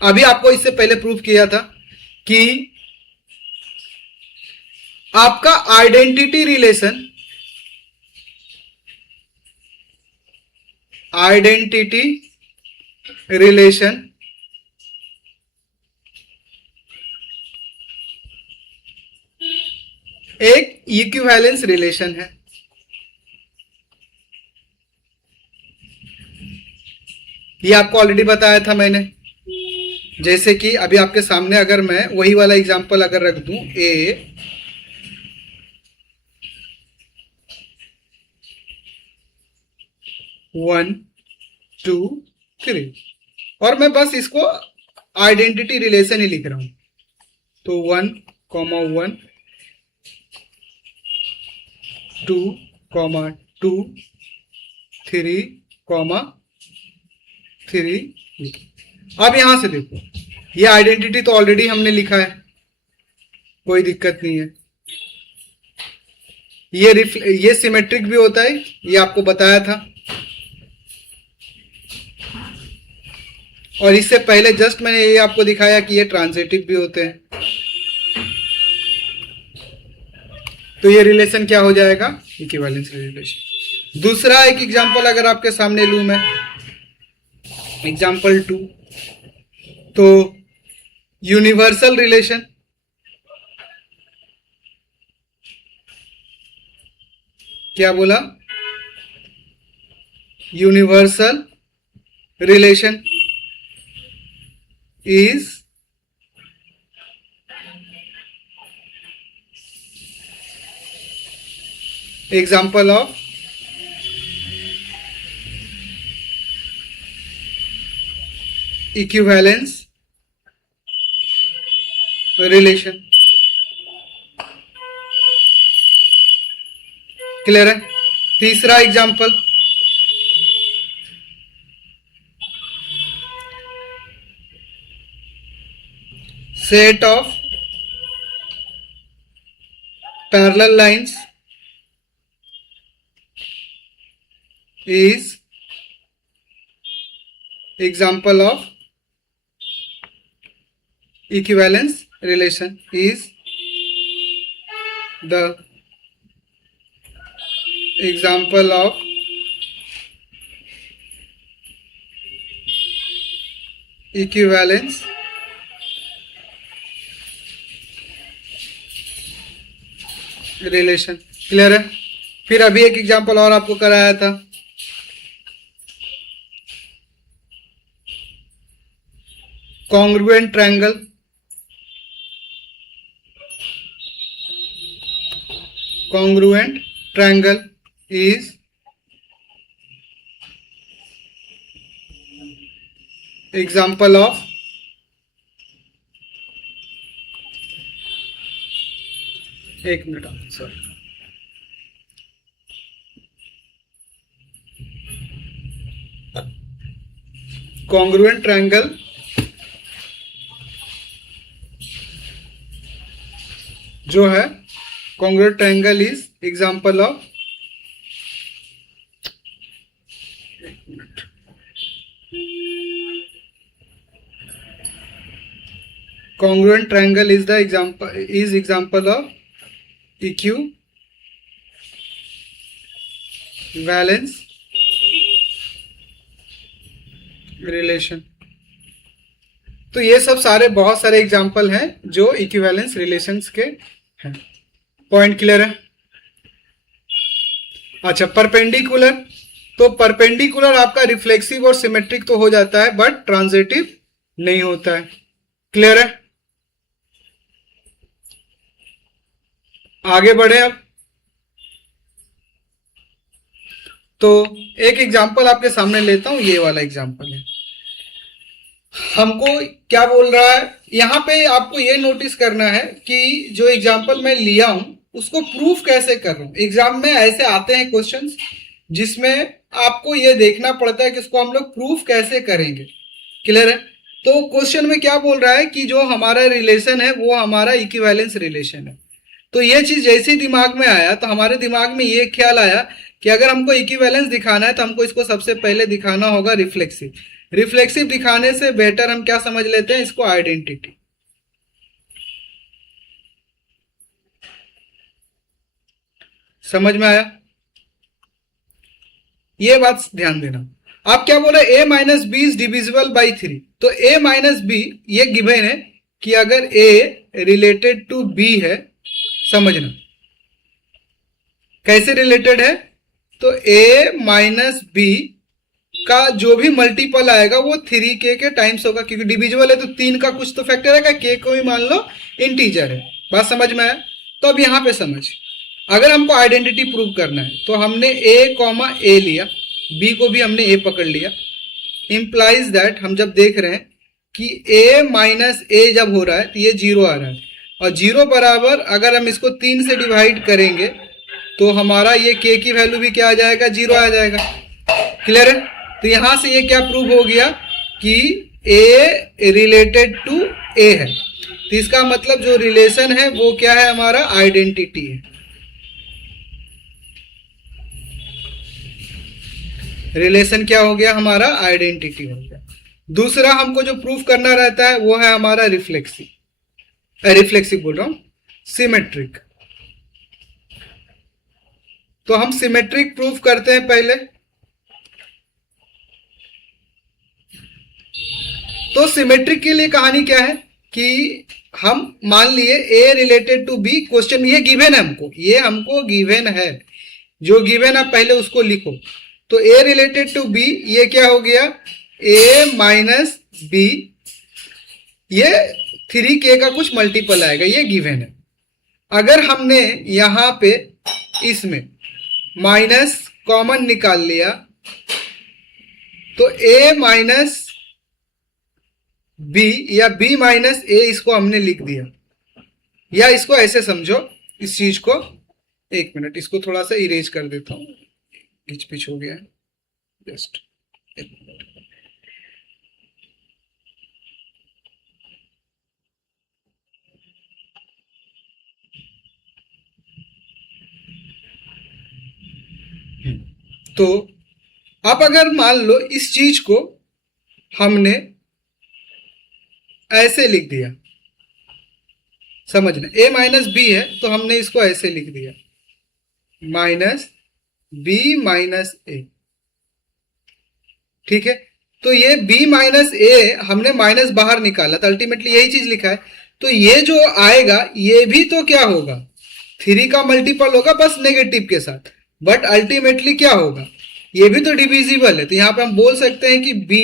अभी आपको इससे पहले प्रूफ किया था कि आपका आइडेंटिटी रिलेशन, एक इक्विवेलेंस रिलेशन है। ये आपको ऑलरेडी बताया था मैंने। जैसे कि अभी आपके सामने अगर मैं वही वाला एग्जांपल अगर रख दूं, ए 1 2 3, और मैं बस इसको आइडेंटिटी रिलेशन ही लिख रहा हूं। तो 1 1 2 2 3 3। अब यहां से देखो, ये आइडेंटिटी तो ऑलरेडी हमने लिखा है, कोई दिक्कत नहीं है। ये सिमेट्रिक भी होता है, ये आपको बताया था। और इससे पहले जस्ट मैंने ये आपको दिखाया कि ये ट्रांजिटिव भी होते हैं। तो ये रिलेशन क्या हो जाएगा, इक्विवेलेंस रिलेशन। दूसरा एक एग्जांपल अगर आपके सामने लूं मैं, एग्जांपल 2, तो यूनिवर्सल रिलेशन। क्या बोला, universal relation is example of equivalence relation। Clear है? तीसरा example, set of parallel lines is example of equivalence relation, is the example of equivalence relation. Clear है? फिर अभी एक एग्जांपल और आपको कराया था, congruent triangle. Congruent triangle is example of एक मिनट सॉरी, कॉन्ग्रुएंट ट्रायंगल जो है, congruent triangle is example of, congruent triangle is the example of equivalence relation. तो ये सब सारे बहुत सारे एग्जाम्पल हैं जो इक्विवेलेंस रिलेशंस के हैं। पॉइंट क्लियर है? अच्छा, परपेंडिकुलर तो परपेंडिकुलर आपका रिफ्लेक्सिव और सिमेट्रिक तो हो जाता है बट ट्रांजिटिव नहीं होता है। क्लियर है? आगे बढ़े अब। तो एक एग्जांपल आपके सामने लेता हूं, ये वाला एग्जांपल है। हमको क्या बोल रहा है यहां पे, आपको ये नोटिस करना है कि जो एग्जांपल मैं लिया हूं उसको प्रूफ कैसे कर रहा हूं। एग्जाम में ऐसे आते हैं क्वेश्चंस जिसमें आपको ये देखना पड़ता है कि इसको हम लोग प्रूफ कैसे करेंगे। क्लियर है? तो क्वेश्चन में क्या बोल रहा है कि जो हमारा रिलेशन है वो हमारा इक्विवेलेंस रिलेशन है। तो ये चीज जैसे ही दिमाग में आया तो हमारे दिमाग में ये ख्याल आया कि अगर हमको इक्विवेलेंस दिखाना है तो हमको इसको सबसे पहले दिखाना होगा रिफ्लेक्सिव। रिफ्लेक्सिव दिखाने से बेटर हम क्या समझ लेते हैं, इसको आइडेंटिटी। समझ में आया? ये बात ध्यान देना। आप क्या बोले, a minus B is divisible by 3। तो a माइनस बी ये गिवन है कि अगर a रिलेटेड टू b है, समझना कैसे रिलेटेड है। तो a माइनस बी का जो भी मल्टीपल आएगा वो 3k के टाइम्स होगा, क्योंकि डिविजिबल है तो 3 का कुछ तो फैक्टर आएगा, k को भी मान लो इंटीजर है। बात समझ में आया? तो अब यहां पे समझ, अगर हमको आइडेंटिटी प्रूव करना है तो हमने a कॉमा a लिया, b को भी हमने a पकड़ लिया। इंप्लाइज दैट हम जब देख रहे हैं कि a माइनस a जब हो रहा है तो ये 0 आ रहा है, और 0 बराबर अगर हम इसको 3 से डिवाइड करेंगे तो हमारा ये k की वैल्यू भी क्या आ जाएगा, 0 आ जाएगा। क्लियर है? तो यहां से ये क्या प्रूव हो गया कि a रिलेटेड टू a है। तो इसका मतलब जो रिलेशन है वो क्या है, हमारा आइडेंटिटी है। रिलेशन क्या हो गया, हमारा आइडेंटिटी हो गया। दूसरा हमको जो प्रूफ करना रहता है वो है हमारा रिफ्लेक्सिव बोल रहा हूं, सिमेट्रिक। तो हम सिमेट्रिक प्रूफ करते हैं पहले। तो सिमेट्रिक के लिए कहानी क्या है कि हम मान लिए a related to b, question ये गिवन है हमको, ये हमको गिवन है, जो गिवन है पहले उसको लिखो। तो a रिलेटेड टू b ये क्या हो गया, a माइनस बी, ये 3k का कुछ मल्टीपल आएगा, ये गिवन है। अगर हमने यहां पे इसमें माइनस कॉमन निकाल लिया तो a माइनस बी या b माइनस a इसको हमने लिख दिया, या इसको ऐसे समझो इस चीज को। एक मिनट, इसको थोड़ा सा इरेज कर देता हूं, घिच पिच हो गया है, जस्ट एक मिनट। तो आप अगर मान लो इस चीज को हमने ऐसे लिख दिया, समझना a माइनस बी है तो हमने इसको ऐसे लिख दिया माइनस b माइनस a। ठीक है? तो ये b माइनस a हमने माइनस बाहर निकाला तो अल्टीमेटली यही चीज लिखा है। तो ये जो आएगा ये भी तो क्या होगा, 3 का मल्टीपल होगा बस नेगेटिव के साथ, बट अल्टीमेटली क्या होगा, ये भी तो डिविजिबल है। तो यहां पे हम बोल सकते हैं कि b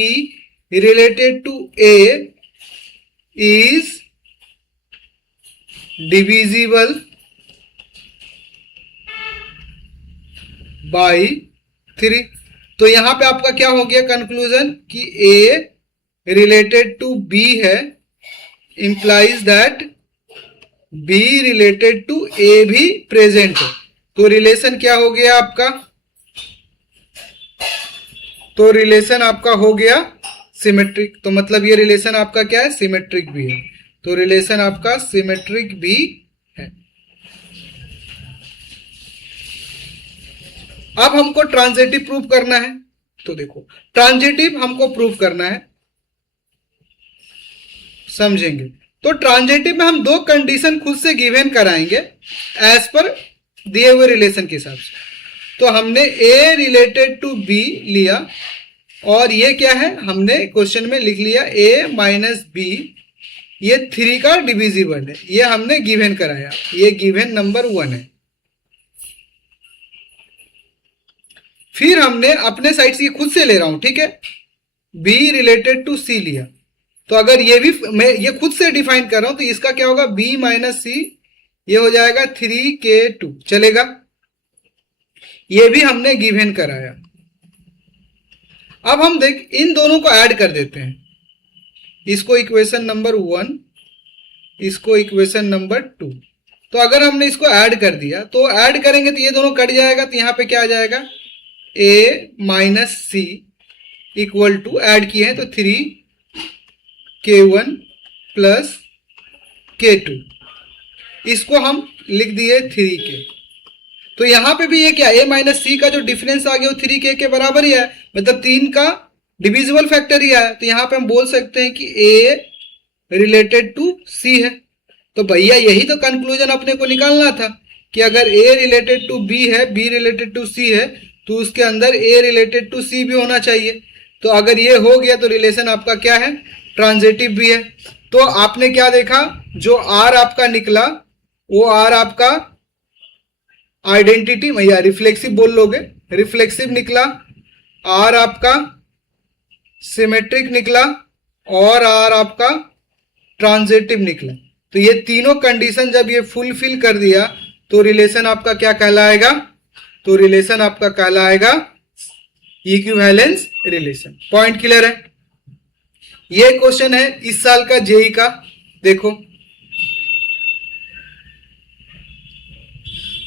related to a is divisible by 3। तो यहां पे आपका क्या हो गया कंक्लूजन कि a रिलेटेड टू b है, implies that b related to a भी प्रेजेंट है। तो रिलेशन क्या हो गया आपका, तो रिलेशन आपका हो गया सिमेट्रिक। तो मतलब ये रिलेशन आपका क्या है, सिमेट्रिक भी है। तो रिलेशन आपका सिमेट्रिक भी है। अब हमको ट्रांजिटिव प्रूफ करना है। तो देखो ट्रांजिटिव हमको प्रूफ करना है, समझेंगे। तो ट्रांजिटिव में हम 2 कंडीशन खुद से गिवन कराएंगे एज पर दिए हुए रिलेशन के हिसाब से। तो हमने a रिलेटेड टू b लिया, और ये क्या है, हमने क्वेश्चन में लिख लिया a माइनस बी, ये 3 का डिविजिबल है, ये हमने गिवन कराया, ये गिवन नंबर 1 है। फिर हमने अपने साइड से खुद से ले रहा हूं, ठीक है, b रिलेटेड टू c लिया, तो अगर ये भी मैं ये खुद से डिफाइन कर रहा हूं तो इसका क्या होगा, b माइनस सी, ये हो जाएगा 3k2, चलेगा। ये भी हमने गिवन कराया। अब हम देख इन दोनों को ऐड कर देते हैं, इसको इक्वेशन नंबर 1, इसको इक्वेशन नंबर 2। तो अगर हमने इसको ऐड कर दिया तो ऐड करेंगे तो ये दोनों कट जाएगा, तो यहां पे क्या आ जाएगा, a minus C equal to, add किए हैं तो 3k1 प्लस k2, इसको हम लिख दिए 3k। तो यहां पे भी ये क्या, a माइनस सी का जो डिफरेंस आ गया वो 3k के बराबर ही है, मतलब 3 का डिविजिबल फैक्टर ही है। तो यहां पे हम बोल सकते हैं कि a रिलेटेड टू c है। तो भैया यही तो कंक्लूजन अपने को निकालना था कि अगर a रिलेटेड टू b है, b रिलेटेड टू c है, तो उसके अंदर a रिलेटेड टू c भी होना चाहिए। तो अगर ये हो गया तो रिलेशन आपका क्या है, ट्रांजिटिव भी है। तो आपने क्या देखा, जो r आपका निकला वो r आपका आइडेंटिटी या रिफ्लेक्सिव बोल लोगे, रिफ्लेक्सिव निकला, r आपका सिमेट्रिक निकला और r आपका ट्रांजिटिव निकला। तो ये तीनों कंडीशन जब ये फुलफिल कर दिया तो रिलेशन आपका क्या कहलाएगा, तो रिलेशन आपका कहलाएगा इक्विवेलेंस रिलेशन। पॉइंट क्लियर है। ये क्वेश्चन है इस साल का जेई का। देखो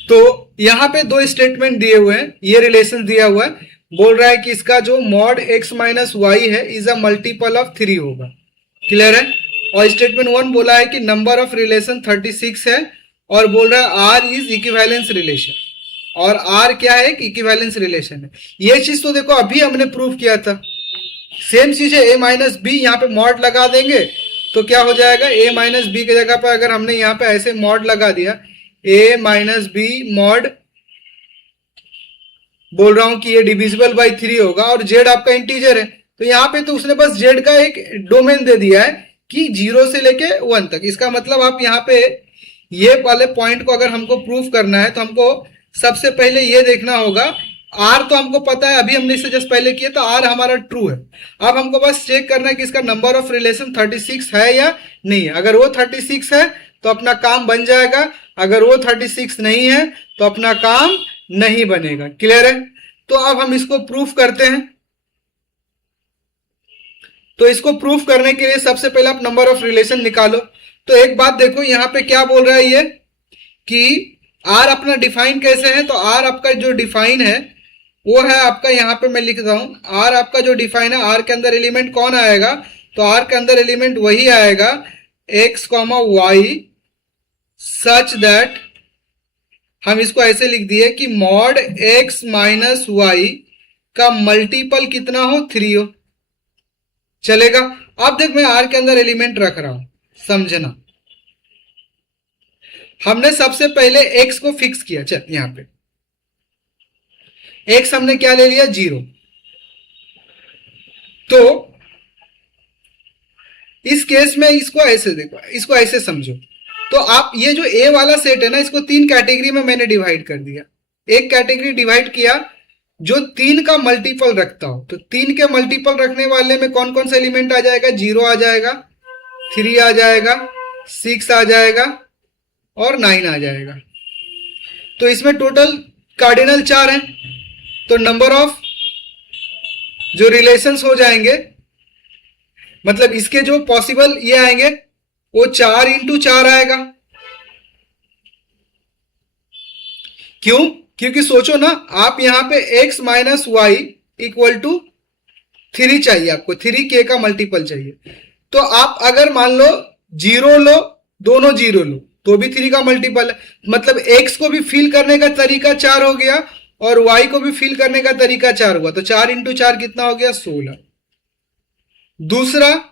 तो यहां पे दो स्टेटमेंट दिए हुए हैं, ये रिलेशन दिया हुआ है, बोल रहा है कि इसका जो मॉड x माइनस वाई है इज अ मल्टीपल ऑफ 3 होगा। क्लियर है। और स्टेटमेंट 1 बोला है कि नंबर ऑफ रिलेशन 36 है और बोल रहा है r इज इक्विवेलेंस रिलेशन, और r क्या है, इक्विवेलेंस रिलेशन है। ये चीज तो देखो अभी हमने प्रूव किया था, सेम चीज है, a माइनस बी, यहाँ पे मॉड लगा देंगे तो क्या हो जाएगा, a माइनस बी की जगह पर अगर हमने यहाँ पे ऐसे मॉड लगा दिया a माइनस बी मॉड, बोल रहा हूं कि ये डिविजिबल बाई 3 होगा और z आपका इंटीजर है, तो यहाँ पे तो उसने बस z का एक डोमेन दे दिया है कि 0 से लेके 1 तक। इसका मतलब आप यहाँ पे ये वाले पॉइंट को अगर हमको प्रूफ करना है तो हमको सबसे पहले ये देखना होगा, r तो हमको पता है, अभी हमने इससे जस्ट पहले किया तो r हमारा ट्रू है। अब हमको बस चेक करना है कि इसका नंबर ऑफ रिलेशन 36 है या नहीं है। अगर वो 36 है तो अपना काम बन जाएगा, अगर वो 36 नहीं है तो अपना काम नहीं बनेगा। क्लियर है। तो अब हम इसको प्रूफ करते हैं। तो इसको प्रूफ करने के लिए सबसे पहले आप नंबर ऑफ रिलेशन निकालो। तो एक बात देखो यहाँ पे क्या बोल रहा है ये कि r अपना डिफाइन कैसे है, तो r आपका जो डिफाइन है वो है आपका, यहाँ पे मैं लिख रहा हूं r आपका जो डिफाइन है, r के अंदर एलिमेंट कौन आएगा, तो r के अंदर एलिमेंट वही आएगा x, y सच दैट, हम इसको ऐसे लिख दिए कि मॉड x माइनस वाई का मल्टीपल कितना हो, 3 हो। चलेगा। अब देख मैं r के अंदर एलिमेंट रख रहा हूं, समझना। हमने सबसे पहले x को फिक्स किया, चल यहां पे x हमने क्या ले लिया, 0। तो इस केस में इसको ऐसे देखो, इसको ऐसे समझो। तो आप ये जो a वाला सेट है ना, इसको 3 कैटेगरी में मैंने डिवाइड कर दिया। एक कैटेगरी डिवाइड किया जो 3 का मल्टीपल रखता हो, तो 3 के मल्टीपल रखने वाले में कौन कौन सा एलिमेंट आ जाएगा, 0 आ जाएगा, 3 आ जाएगा, 6 आ जाएगा और 9 आ जाएगा। तो इसमें टोटल कार्डिनल 4 हैं। तो नंबर ऑफ जो रिलेशंस हो जाएंगे, मतलब इसके जो पॉसिबल ये आएंगे वो 4 इंटू 4 आएगा। क्यों, क्योंकि सोचो ना, आप यहां पे x minus Y equal to 3 चाहिए, आपको 3k का मल्टीपल चाहिए। तो आप अगर मान लो 0 लो, दोनों 0 लो तो भी 3 का मल्टीपल है, मतलब x को भी फिल करने का तरीका 4 हो गया और y को भी फिल करने का तरीका 4 हुआ। तो 4 इंटू 4 कितना हो गया, 16। दूसरा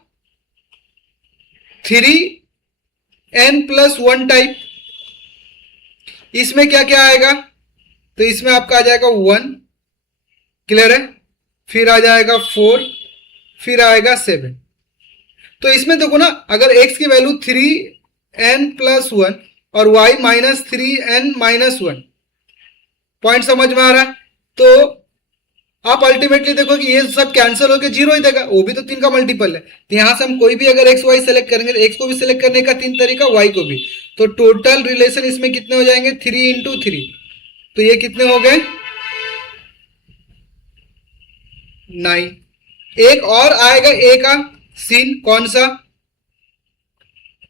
3n+1 टाइप, इसमें क्या क्या आएगा, तो इसमें आपका आ जाएगा 1, क्लियर है, फिर आ जाएगा 4, फिर आएगा 7। तो इसमें देखो ना, अगर x की वैल्यू 3n+1 और y माइनस 3n-1, पॉइंट समझ में आ रहा है। तो आप अल्टीमेटली देखो कि ये सब कैंसिल होकर जीरो ही देगा, वो भी तो 3 का मल्टीपल है। तो यहां से हम कोई भी अगर एक्स वाई सेलेक्ट करेंगे, एक्स को भी सिलेक्ट करने का 3 तरीका, वाई को भी, तो टोटल रिलेशन इसमें कितने हो जाएंगे, 3 × 3। तो ये कितने हो गए, 9। एक और आएगा ए का सीन, कौन सा,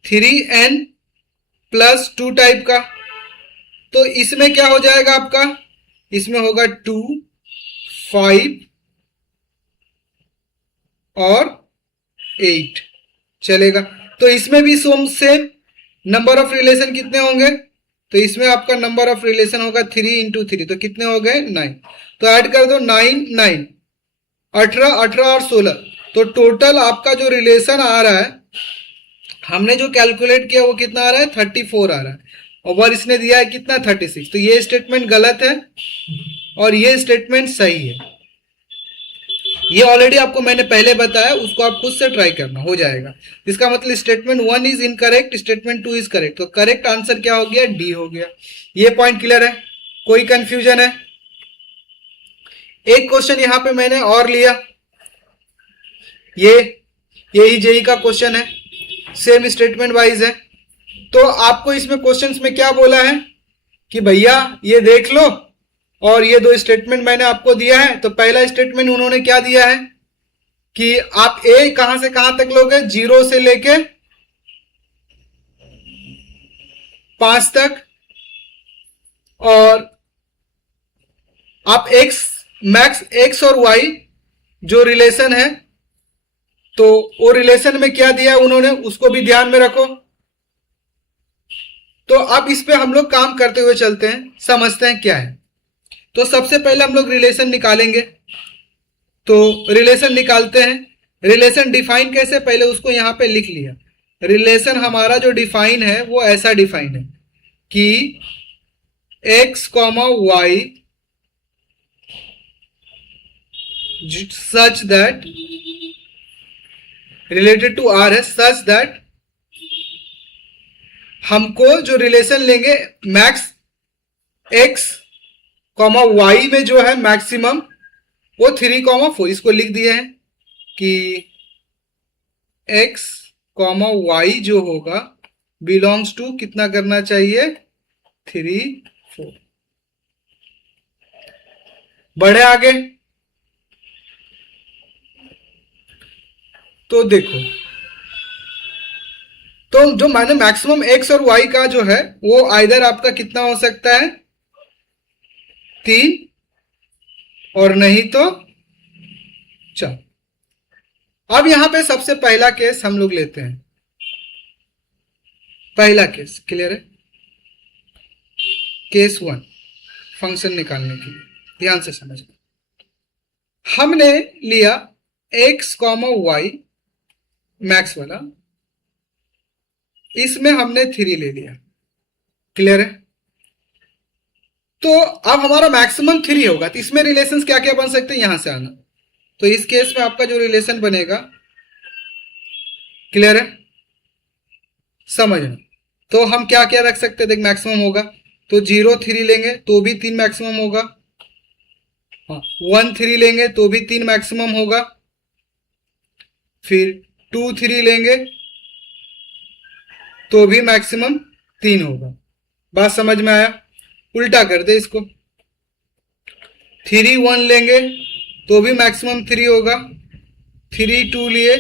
3n+2 टाइप का। तो इसमें क्या हो जाएगा आपका, इसमें होगा 2, 5 और 8 चलेगा। तो इसमें भी सेम नंबर ऑफ रिलेशन कितने होंगे, तो इसमें आपका नंबर ऑफ रिलेशन होगा 3 × 3, तो कितने हो गए, 9। तो ऐड कर दो 9 9, 18 18 और 16। तो टोटल आपका जो रिलेशन आ रहा है, हमने जो कैलकुलेट किया वो कितना आ रहा है, 34 आ रहा है, और इसने दिया है कितना, 36। तो ये स्टेटमेंट गलत है और ये स्टेटमेंट सही है। ये ऑलरेडी आपको मैंने पहले बताया, उसको आप खुद से ट्राई करना, हो जाएगा। इसका मतलब statement 1 is incorrect, statement 2 is correct. तो करेक्ट आंसर क्या हो गया, डी हो गया। ये पॉइंट क्लियर है, कोई कंफ्यूजन है? एक क्वेश्चन यहां पे मैंने और लिया, यही जेई का क्वेश्चन है, सेम स्टेटमेंट वाइज है। तो आपको इसमें क्वेश्चंस में क्या बोला है कि भैया ये देख लो, और ये 2 स्टेटमेंट मैंने आपको दिया है। तो पहला स्टेटमेंट उन्होंने क्या दिया है कि आप ए कहां से कहां तक लोगे, 0 से लेके 5 तक, और आप एक्स मैक्स एक्स और वाई जो रिलेशन है, तो वो रिलेशन में क्या दिया उन्होंने, उसको भी ध्यान में रखो। तो अब इस पे हम लोग काम करते हुए चलते हैं, समझते हैं क्या है। तो सबसे पहले हम लोग रिलेशन निकालेंगे। तो रिलेशन निकालते हैं। रिलेशन डिफाइन कैसे, पहले उसको यहां पे लिख लिया। रिलेशन हमारा जो डिफाइन है वो ऐसा डिफाइन है कि x, y such that related to r है, सच दैट हमको जो रिलेशन लेंगे मैक्स x, y में जो है मैक्सिमम वो 3, 4, इसको लिख दिए हैं कि x, y जो होगा बिलोंग्स टू कितना करना चाहिए, 3, 4। बढ़े आगे। तो देखो, तो जो मैंने मैक्सिमम x और y का जो है वो आइदर आपका कितना हो सकता है, 3, और नहीं तो 4। अब यहां पे सबसे पहला केस हम लोग लेते हैं। पहला केस क्लियर है, केस 1 फंक्शन निकालने के लिए ध्यान से समझना। हमने लिया x, y मैक्स वाला, इसमें हमने 3 ले लिया, क्लियर है। तो अब हमारा मैक्सिमम 3 होगा, तो इसमें रिलेशंस क्या क्या बन सकते हैं, यहां से आना। तो इस केस में आपका जो रिलेशन बनेगा, क्लियर है, समझना। तो हम क्या क्या रख सकते हैं, देख मैक्सिमम होगा तो 0, 3 लेंगे तो भी 3 मैक्सिमम होगा, हाँ 1, 3 लेंगे तो भी 3 मैक्सिमम होगा, फिर 2, 3 लेंगे तो भी मैक्सिमम 3 होगा। बात समझ में आया? उल्टा कर दे इसको, 3, 1 लेंगे तो भी मैक्सिमम 3 होगा, 3, 2 लिए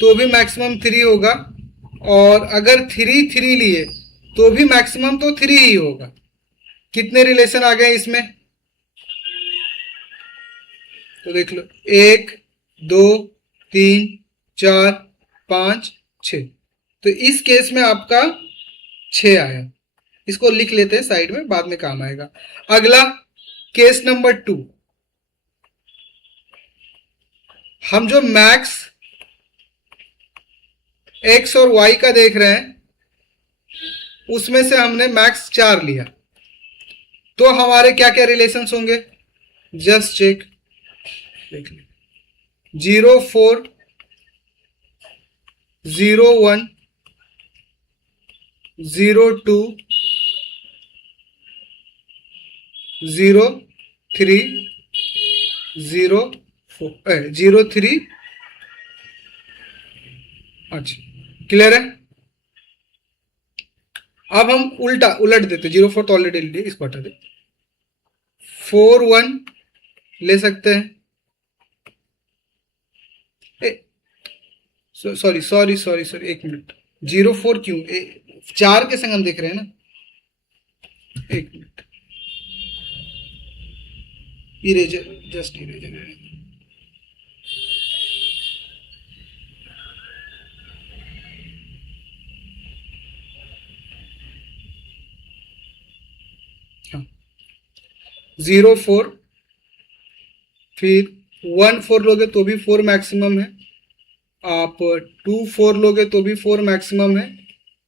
तो भी मैक्सिमम 3 होगा, और अगर 3, 3 लिए तो भी मैक्सिमम तो 3 ही होगा। कितने रिलेशन आ गए इसमें, तो देख लो 1, 2, 3, 4, 5, 6। तो इस केस में आपका 6 आया। इसको लिख लेते हैं साइड में, बाद में काम आएगा। अगला केस नंबर 2, हम जो मैक्स x और y का देख रहे हैं, उसमें से हमने मैक्स 4 लिया, तो हमारे क्या क्या रिलेशंस होंगे, जस्ट चेक, देख लो 0, 4, 0, 1, 0, 2, 0, 3, 0 3। अच्छा, क्लियर है। अब हम उलट देते, 0 4 तो ऑलरेडी ले लिए, इसको हटा दे, 4 1 ले सकते हैं। Sorry sorry sorry sorry, 1 minute, 0 4 क्यों, 4 के संग हम देख रहे हैं ना, 1 मिनट, इरेजर, जस्ट इरेजर। हाँ, 0 4, फिर 1 4 लोगे तो भी 4 मैक्सिमम है, आप 2 4 लोगे तो भी 4 मैक्सिमम है,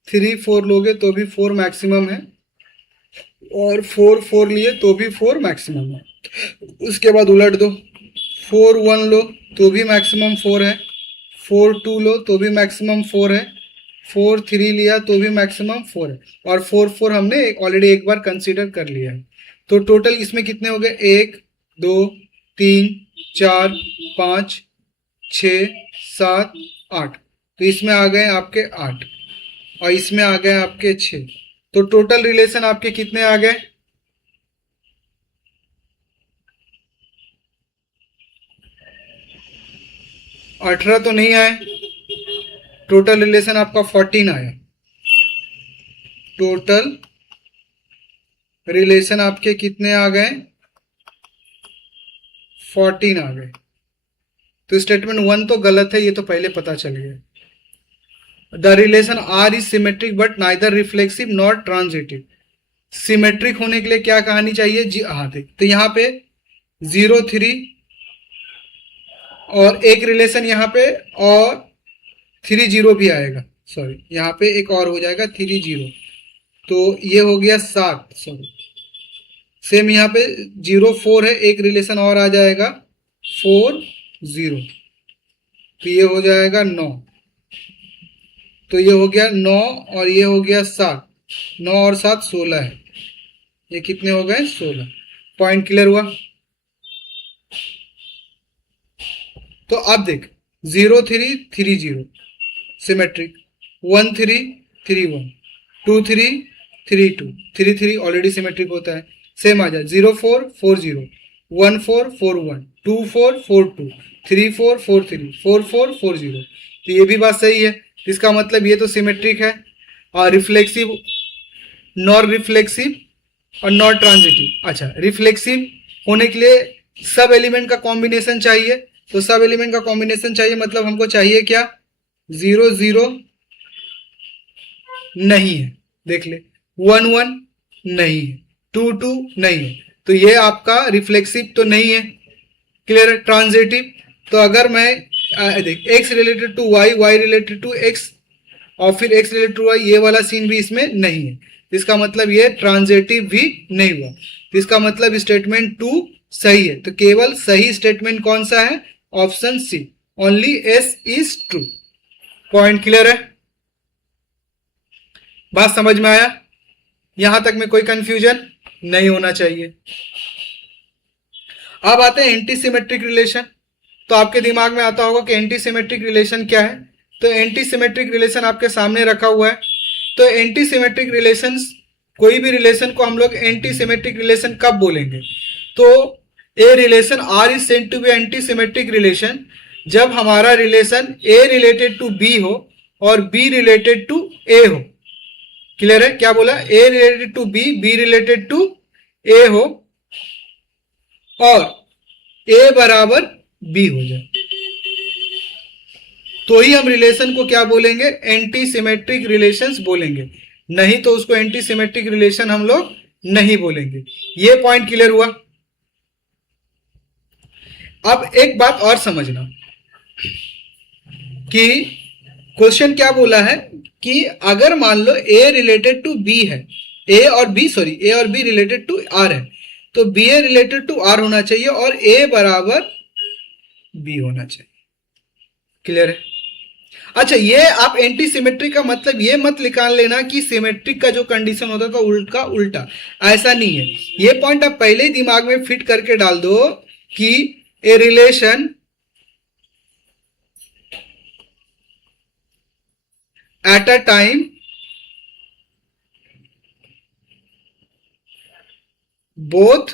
3 4 लोगे तो भी 4 मैक्सिमम है, और 4 4 लिए तो भी 4 मैक्सिमम है। उसके बाद उलट दो, 4 1 लो तो भी मैक्सिमम 4 है, 4 2 लो तो भी मैक्सिमम 4 है, 4 3 लिया तो भी मैक्सिमम 4 है, और 4 4 हमने ऑलरेडी एक बार कंसीडर कर लिया है। तो टोटल इसमें कितने हो गए, 1 2 3 4 5 6 7 8, तो इसमें आ गए आपके 8 और इसमें आ गए आपके 6, तो टोटल रिलेशन आपके कितने आ गए, 18 तो नहीं आए, टोटल रिलेशन आपका 14 आया, टोटल रिलेशन आपके कितने आ गए, 14 आ गए। तो स्टेटमेंट 1 तो गलत है, ये तो पहले पता चल गया। The relation R is symmetric but neither reflexive not transitive. Symmetric होने के लिए क्या कहानी चाहिए जी, हाँ देख, तो यहाँ पे 0 3 और एक रिलेशन यहाँ पे, और 3 0 भी आएगा, सॉरी यहाँ पे एक और हो जाएगा 3 0, तो ये हो गया 7, सॉरी सेम यहाँ पे 0 4 है, एक रिलेशन और आ जाएगा 4 0, तो ये हो जाएगा 9, तो ये हो गया 9 और ये हो गया 7, 9 और 7 16 है, ये कितने हो गए 16। पॉइंट क्लियर हुआ। तो अब देख 0 3 3 0 सिमेट्रिक, 1 3 3 1, 2 3 3 2, 3 3 ऑलरेडी सिमेट्रिक होता है, सेम आ जाए 0 4 4 0, 1 4 4 1, 2 4 4 2, 3 4 4 3, 4 4 4 0, तो ये भी बात सही है, इसका मतलब ये तो सिमेट्रिक है। और रिफ्लेक्सिव, नॉन रिफ्लेक्सिव और नॉन ट्रांजिटिव। अच्छा, रिफ्लेक्सिव होने के लिए सब एलिमेंट का कॉम्बिनेशन चाहिए, तो सब एलिमेंट का कॉम्बिनेशन चाहिए मतलब हमको चाहिए क्या, 0 0 नहीं है, देख ले, 1 1 नहीं है, 2 2 नहीं है, तो ये आपका रिफ्लेक्सिव तो नहीं है। क्लियर है। ट्रांजिटिव, तो अगर मैं देख x related to y, y related to x और फिर x रिलेटेड टू y, ये वाला सीन भी इसमें नहीं है, इसका मतलब ये ट्रांजिटिव भी नहीं हुआ, तो इसका मतलब स्टेटमेंट 2 सही है। तो केवल सही स्टेटमेंट कौन सा है, option C, only S is true. Point clear है, बात समझ में आया, यहां तक में कोई कंफ्यूजन नहीं होना चाहिए। अब आते हैं एंटी सिमेट्रिक रिलेशन। तो आपके दिमाग में आता होगा कि एंटी सिमेट्रिक रिलेशन क्या है, तो एंटी सिमेट्रिक रिलेशन आपके सामने रखा हुआ है। तो एंटी सिमेट्रिक रिलेशंस, कोई भी रिलेशन को हम लोग एंटी सिमेट्रिक रिलेशन कब बोलेंगे, तो a relation R is said to be anti symmetric relation जब हमारा relation a related to b हो और बी रिलेटेड टू ए हो। क्लियर है, क्या बोला, A related to B, B related to A हो और ए बराबर बी हो जाए, तो ही हम रिलेशन को क्या बोलेंगे, एंटी सिमेट्रिक रिलेशंस बोलेंगे, नहीं तो उसको एंटी सिमेट्रिक रिलेशन हम लोग नहीं बोलेंगे। ये पॉइंट क्लियर हुआ। अब एक बात और समझना कि क्वेश्चन क्या बोला है कि अगर मान लो ए रिलेटेड टू बी है, ए और बी रिलेटेड टू आर है, तो B A related to R होना चाहिए और ए बराबर बी होना चाहिए। क्लियर है। अच्छा, ये आप एंटी सिमेट्रिक का मतलब ये मत निकाल लेना कि सिमेट्रिक का जो कंडीशन होता था उल्टा उल्टा, ऐसा नहीं है। ये पॉइंट आप पहले ही दिमाग में फिट करके डाल दो कि A relation at a time both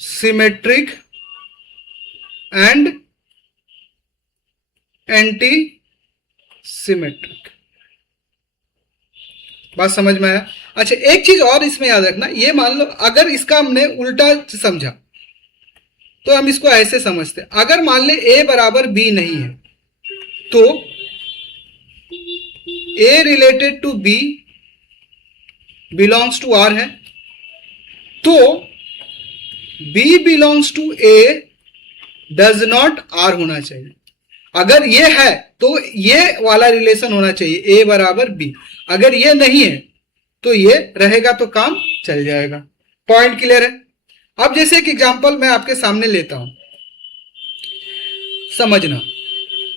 symmetric and anti symmetric. बात समझ में आया? अच्छा, एक चीज और इसमें याद रखना, ये मान लो अगर इसका हमने उल्टा समझा तो हम इसको ऐसे समझते हैं, अगर मान ले ए बराबर बी नहीं है तो A related to B belongs to R है, तो B belongs to A does not R होना चाहिए। अगर ये है तो ये वाला रिलेशन होना चाहिए, ए बराबर बी। अगर ये नहीं है तो ये रहेगा तो काम चल जाएगा। पॉइंट क्लियर है? अब जैसे एक एग्जांपल मैं आपके सामने लेता हूं, समझना।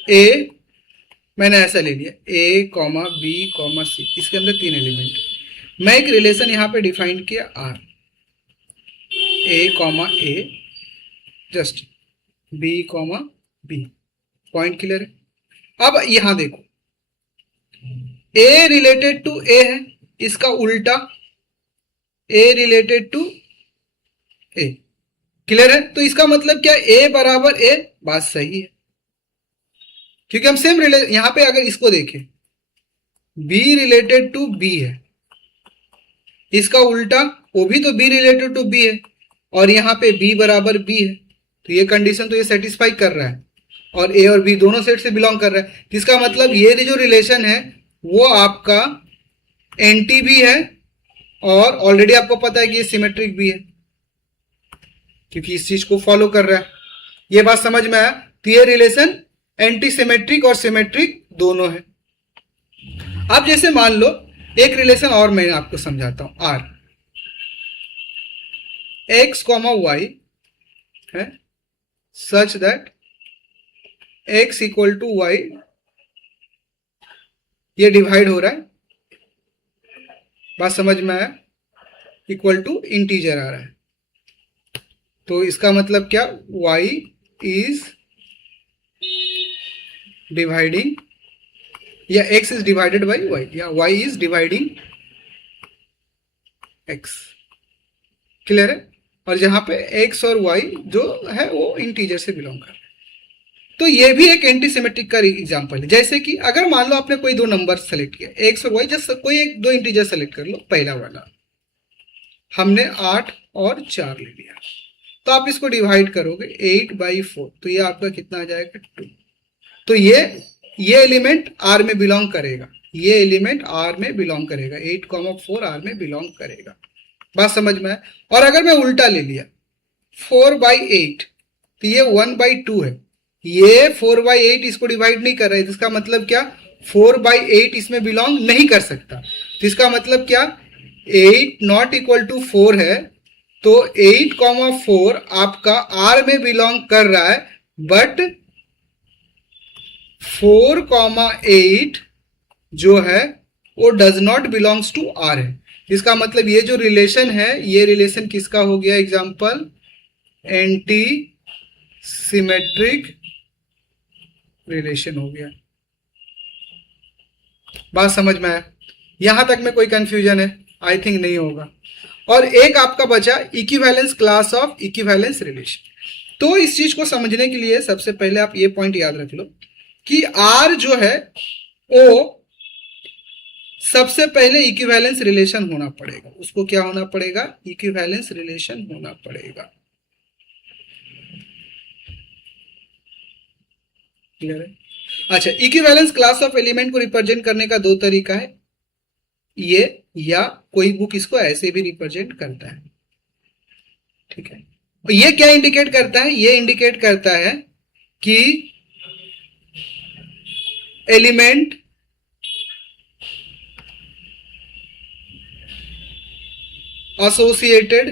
ए मैंने ऐसा ले लिया, ए कॉमा बी कॉमा सी, इसके अंदर 3 एलिमेंट। मैं एक रिलेशन यहां पे डिफाइन किया R, A comma A just B comma B. Point clear है? अब यहां देखो, ए रिलेटेड टू ए है, इसका उल्टा ए रिलेटेड टू ए। क्लियर है? तो इसका मतलब क्या, ए बराबर ए। बात सही है, क्योंकि हम सेम रिलेशन, यहां पे अगर इसको देखें, बी रिलेटेड टू बी है, इसका उल्टा वो भी तो बी रिलेटेड टू बी है, और यहां पे बी बराबर बी है, तो ये कंडीशन तो ये सेटिस्फाई कर रहा है, और ए और बी दोनों सेट से बिलोंग कर रहा है। इसका मतलब ये जो रिलेशन है वो आपका एंटी भी है, और ऑलरेडी आपको पता है कि ये सिमेट्रिक भी है, क्योंकि इस चीज को फॉलो कर रहा है। ये बात समझ में आया? तो ये रिलेशन एंटी सिमेट्रिक और सिमेट्रिक दोनों है। अब जैसे मान लो एक रिलेशन और मैं आपको समझाता हूं, आर एक्स कॉमा वाई है सच दैट x इक्वल टू वाई, ये डिवाइड हो रहा है, बात समझ में आया? इक्वल टू इंटीजर आ रहा है, तो इसका मतलब क्या, y इज डिवाइडिंग, या x is divided by y, या y is dividing x। Clear है? और जहां पे x और y जो है वो इंटीजर से बिलोंग कर रहा है। तो ये भी एक एंटी सिमेट्रिक का एग्जांपल है। जैसे कि अगर मान लो आपने कोई 2 नंबर सेलेक्ट किया, एक्स और वाई, जस्ट कोई एक 2 इंटीजर सेलेक्ट कर लो। पहला वाला हमने 8 और 4 ले लिया, तो आप इसको डिवाइड करोगे 8/4, तो ये आपका कितना आ जाएगा, 2। तो ये एलिमेंट आर में बिलोंग करेगा, ये एलिमेंट आर में बिलोंग करेगा, 8,4 आर में बिलोंग करेगा। बात समझ में है? और अगर मैं उल्टा ले लिया 4/8, तो ये 1/2 है, ये 4/8 इसको डिवाइड नहीं कर रहा है, इसका मतलब क्या, 4/8 इसमें बिलोंग नहीं कर सकता। तो इसका मतलब क्या, 8 नॉट इक्वल टू 4 है, तो 8,4 आपका आर में बिलोंग कर रहा है, बट 4,8 जो है वो does not belongs to R है। इसका मतलब ये जो रिलेशन है, ये रिलेशन किसका हो गया, एग्जांपल एंटी सिमेट्रिक रिलेशन हो गया। बात समझ में आया? यहां तक में कोई कंफ्यूजन है? आई थिंक नहीं होगा। और एक आपका बचा equivalence class of equivalence relation. तो इस चीज को समझने के लिए सबसे पहले आप ये पॉइंट याद रख लो कि आर जो है वो सबसे पहले इक्विवेलेंस रिलेशन होना पड़ेगा। उसको क्या होना पड़ेगा, इक्विवेलेंस रिलेशन होना पड़ेगा। क्लियर है? अच्छा, इक्विवेलेंस क्लास ऑफ एलिमेंट को रिप्रेजेंट करने का 2 तरीका है, ये या कोई बुक इसको ऐसे भी रिप्रेजेंट करता है। ठीक है? और ये क्या इंडिकेट करता है, ये इंडिकेट करता है कि element associated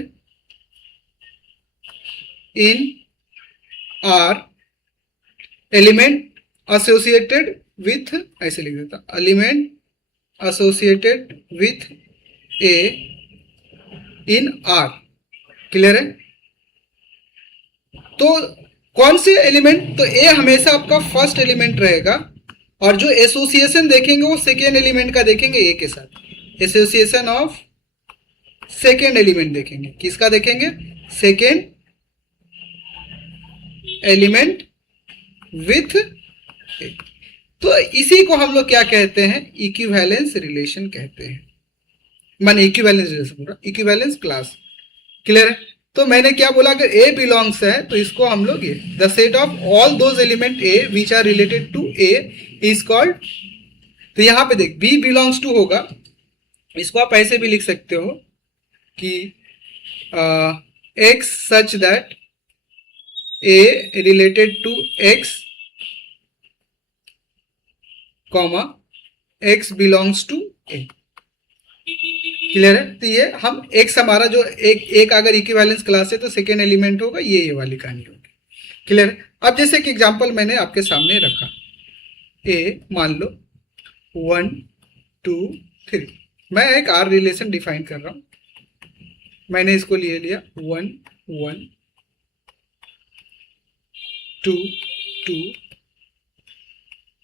in R, element associated with, ऐसे लिख देता, element associated with A in are. Clear है? तो कौन से एलिमेंट, तो ए हमेशा आपका फर्स्ट एलिमेंट रहेगा, और जो एसोसिएशन देखेंगे वो सेकेंड एलिमेंट का देखेंगे ए के साथ। एसोसिएशन ऑफ सेकेंड एलिमेंट देखेंगे, किसका देखेंगे? सेकेंड एलिमेंट विथ ए। तो इसी को हम लोग क्या कहते हैं? इक्विवेलेंस रिलेशन कहते हैं, माने इक्विवेलेंस रिलेशन पूरा, इक्विवेलेंस क्लास। क्लियर है? तो मैंने क्या बोला, अगर ए बिलोंग्स है तो इसको हम लोग ये the set of all those element A which are related to A is called. तो यहां पे देख, बी बिलोंग्स टू होगा, इसको आप ऐसे भी लिख सकते हो कि X such that A related to X comma X belongs to A. Clear है? तो ये हम एक्स हमारा जो एक अगर इक्विवेलेंस क्लास है तो सेकेंड एलिमेंट होगा, ये वाली कहानी होगी। क्लियर है? अब जैसे कि एग्जांपल मैंने आपके सामने रखा, ए मान लो 1 2 3, मैं एक आर रिलेशन डिफाइन कर रहा हूं, मैंने इसको ले लिया 1 1 2 2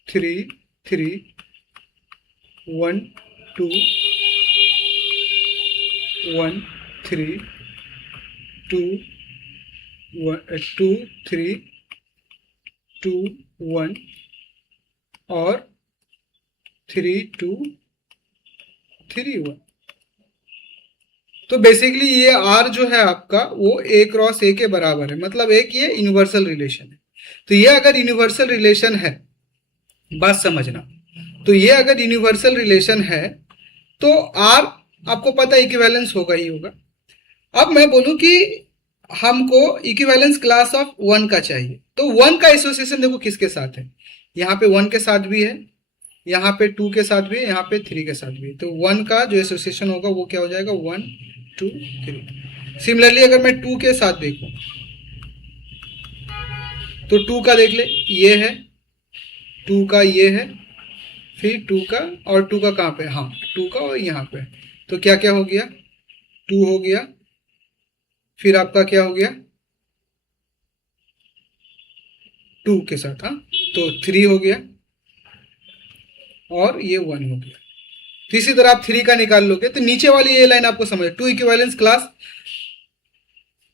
3 3 1 2 1 3 2 1 2 3 2 1 और 3 2 3 1। तो बेसिकली ये आर जो है आपका वो ए क्रॉस ए के बराबर है, मतलब एक ये यूनिवर्सल रिलेशन है। तो ये अगर यूनिवर्सल रिलेशन है, बात समझना, तो ये अगर यूनिवर्सल रिलेशन है तो आर आपको पता है इक्विवेलेंस होगा ही होगा। अब मैं बोलूं कि हमको इक्विवेलेंस क्लास ऑफ 1 का चाहिए, तो 1 का एसोसिएशन देखो किसके साथ है, यहाँ पे 1 के साथ भी है, यहाँ पे 2 के साथ भी है, यहाँ पे 3 के साथ भी है। तो 1 का जो एसोसिएशन होगा वो क्या हो जाएगा? 1 2 3। सिमिलरली अगर मैं 2 के साथ देखूं तो 2 का देख ले, ये है 2 का, ये है, फिर 2 का, और 2 का कहाँ पे? हाँ 2 का और यहाँ पे। तो क्या क्या हो गया? 2 हो गया, फिर आपका क्या हो गया? 2 के साथ, हाँ तो 3 हो गया, और ये 1 हो गया। तो इसी तरह आप 3 का निकाल लोगे तो नीचे वाली ये लाइन आपको समझ, 2 इक्विवेलेंस क्लास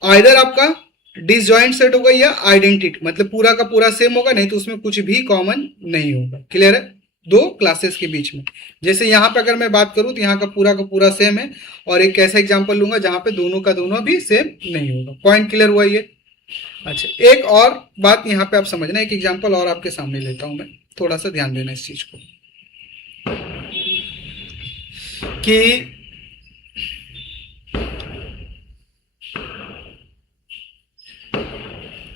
आइदर आपका डिसजॉइंट सेट होगा या आइडेंटिटी, मतलब पूरा का पूरा सेम होगा, नहीं तो उसमें कुछ भी कॉमन नहीं होगा। क्लियर है? दो क्लासेस के बीच में, जैसे यहाँ पे अगर मैं बात करूं तो यहाँ का पूरा सेम है, और एक ऐसा एग्जांपल लूंगा जहां पे दोनों का दोनों भी सेम नहीं होगा। पॉइंट क्लियर हुआ ये? अच्छा, एक और बात यहाँ पे आप समझना, एक एग्जांपल और आपके सामने लेता हूं मैं, थोड़ा सा ध्यान देना इस चीज को, कि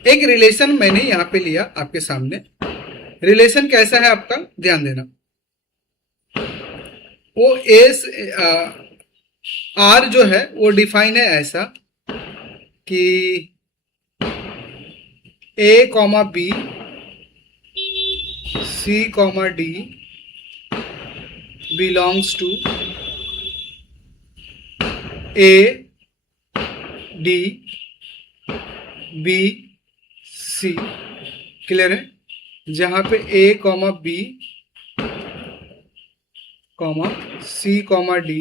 एक रिलेशन मैंने यहां पे लिया आपके सामने। रिलेशन कैसा है आपका, ध्यान देना। वो एस आर जो है वो डिफाइन है ऐसा कि A comma B C comma D belongs to A D B C. Clear है? जहां पे A comma B comma C comma D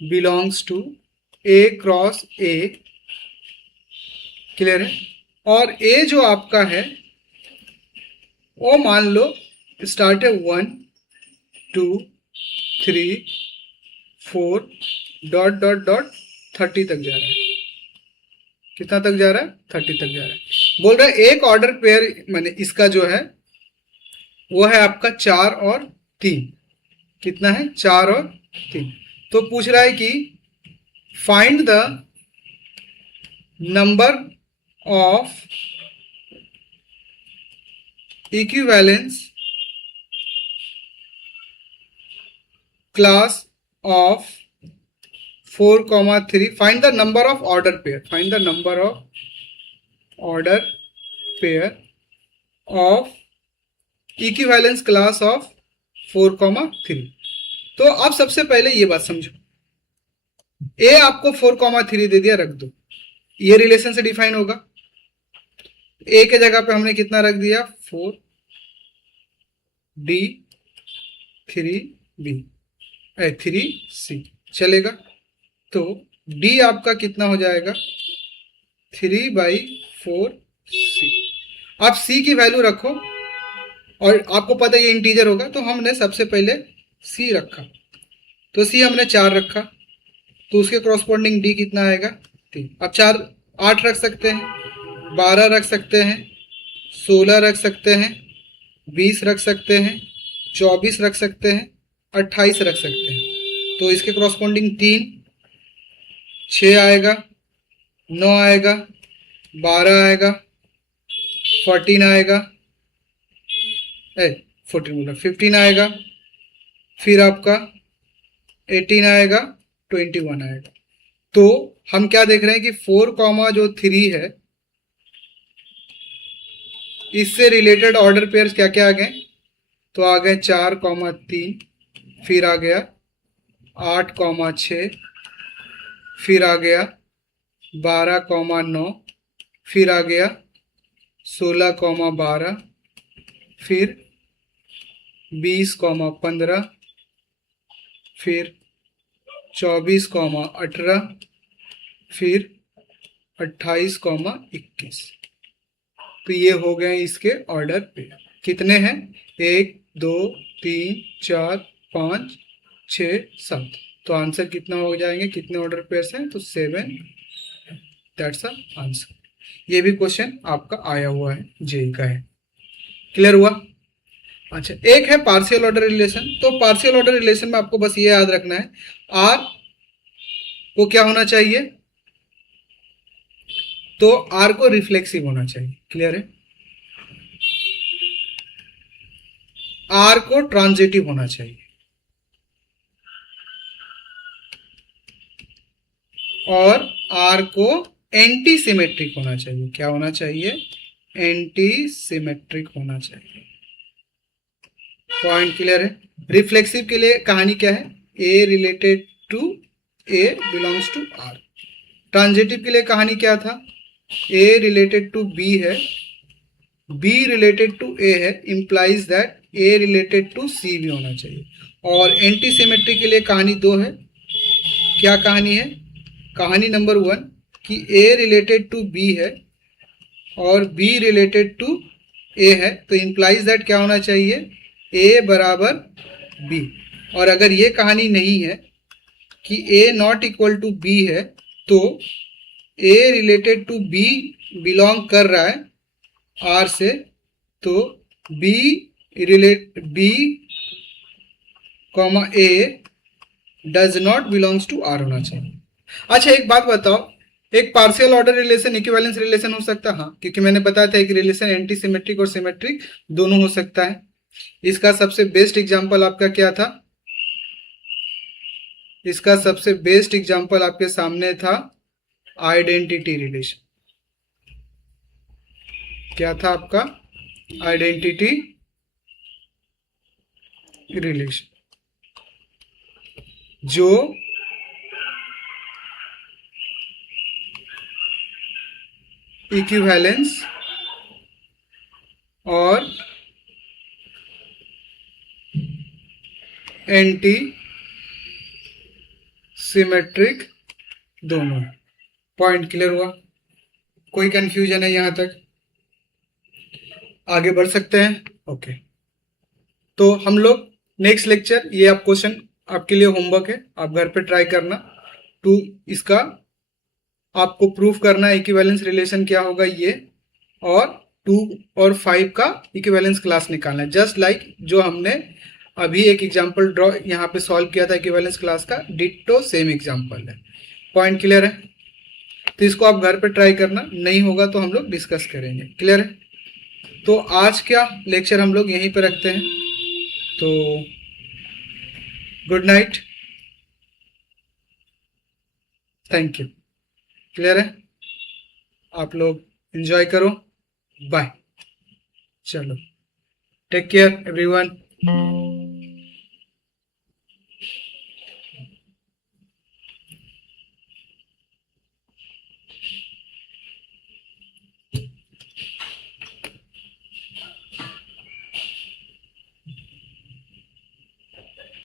belongs to A cross A. Clear है? और ए जो आपका है वो मान लो स्टार्ट है 1 2 3 4 डॉट डॉट डॉट 30 तक जा रहा है। कितना तक जा रहा है? 30 तक जा रहा है। बोल रहा है एक ऑर्डर पेयर, माने इसका जो है वो है आपका 4 और 3। कितना है? 4 और 3। तो पूछ रहा है कि find the number of equivalence class of 4, 3। Find the number of order pair, find the number of order pair of equivalence class of 4, 3। तो अब सबसे पहले ये बात समझो, ए आपको 4,3 दे दिया, रख दो, ये रिलेशन से डिफाइन होगा। ए के जगह पे हमने कितना रख दिया, 4D 3B 3C, चलेगा। तो D आपका कितना हो जाएगा, 3/4C। आप C की वैल्यू रखो, और आपको पता है ये इंटीजर होगा, तो हमने सबसे पहले C रखा, तो C हमने 4 रखा, तो उसके क्रॉसपोंडिंग D कितना आएगा, 3। अब 4 8 रख सकते हैं, 12 रख सकते हैं, 16 रख सकते हैं, 20 रख सकते हैं, 24 रख सकते हैं, 28 रख सकते हैं। तो इसके क्रॉसपोंडिंग 3, 6 आएगा, 9 आएगा, 12 आएगा, 14 आएगा, 15 आएगा, फिर आपका 18 आएगा, 21 आएगा। तो हम क्या देख रहे हैं कि 4,3 है, इससे रिलेटेड ऑर्डर पेयर्स क्या क्या आ गए, तो आ गए 4,3, फिर आ गया 8,6, फिर आ गया 12,9, फिर आ गया 16,12, फिर 20,15, फिर 24,18, फिर 28,21। तो ये हो गए इसके ऑर्डर पे। कितने हैं, 1 2 3 4 5 6 7। तो आंसर कितना हो जाएंगे, कितने ऑर्डर पेयर्स हैं, तो 7। That's answer. ये भी क्वेश्चन आपका आया हुआ है, जेई का है। क्लियर हुआ। अच्छा, एक है पार्शियल ऑर्डर रिलेशन। तो पार्शियल ऑर्डर रिलेशन में आपको बस ये याद रखना है, आर को क्या होना चाहिए, तो आर को रिफ्लेक्सिव होना चाहिए। क्लियर है। आर को ट्रांजिटिव होना चाहिए, और आर को एंटी सिमेट्रिक होना चाहिए। क्या होना चाहिए, एंटी सिमेट्रिक होना चाहिए। पॉइंट क्लियर है। रिफ्लेक्सिव के लिए कहानी क्या है, A related to A belongs to R. Transitive के लिए कहानी क्या था, ए रिलेटेड टू बी है, बी रिलेटेड टू ए है, implies that A related to C भी होना चाहिए। और एंटी सिमेट्रिक के लिए कहानी 2 है। क्या कहानी है, कहानी नंबर 1 कि ए रिलेटेड टू बी है और बी रिलेटेड टू ए है, तो इंप्लाइज दैट क्या होना चाहिए, ए बराबर बी। और अगर ये कहानी नहीं है कि A not equal to B है, तो A related to B belong कर रहा है आर से, तो B relate B comma A does not belongs to R होना चाहिए। अच्छा, एक बात बताओ, एक partial order relation equivalence relation हो सकता है? हाँ, क्योंकि मैंने बताया था एक रिलेशन एंटी सिमेट्रिक और सिमेट्रिक दोनों हो सकता है। इसका सबसे बेस्ट एग्जांपल आपका क्या था, इसका सबसे बेस्ट एग्जांपल आपके सामने था आइडेंटिटी रिलेशन। क्या था आपका, आइडेंटिटी रिलेशन, जो इक्विवेलेंस और एंटी सिमेट्रिक दोनों है। पॉइंट क्लियर हुआ, कोई कंफ्यूजन है यहां तक, आगे बढ़ सकते हैं। ओके, तो हम लोग नेक्स्ट लेक्चर, ये आप क्वेश्चन आपके लिए होमवर्क है, आप घर पे ट्राई करना। टू इसका आपको प्रूफ करना है इक्विवेलेंस रिलेशन क्या होगा ये, और 2 और 5 का इक्विवेलेंस क्लास निकालना है। जस्ट लाइक जो हमने अभी एक एग्जांपल ड्रॉ यहाँ पे सॉल्व किया था इक्विवेलेंस क्लास का, डिट्टो सेम एग्जांपल है। पॉइंट क्लियर है। तो इसको आप घर पे ट्राई करना, नहीं होगा तो हम लोग डिस्कस करेंगे। क्लियर है। तो आज का लेक्चर हम लोग यहीं पे रखते हैं। तो good night, thank you. Clear है, आप लोग एंजॉय करो, बाय। चलो, टेक केयर एवरीवन।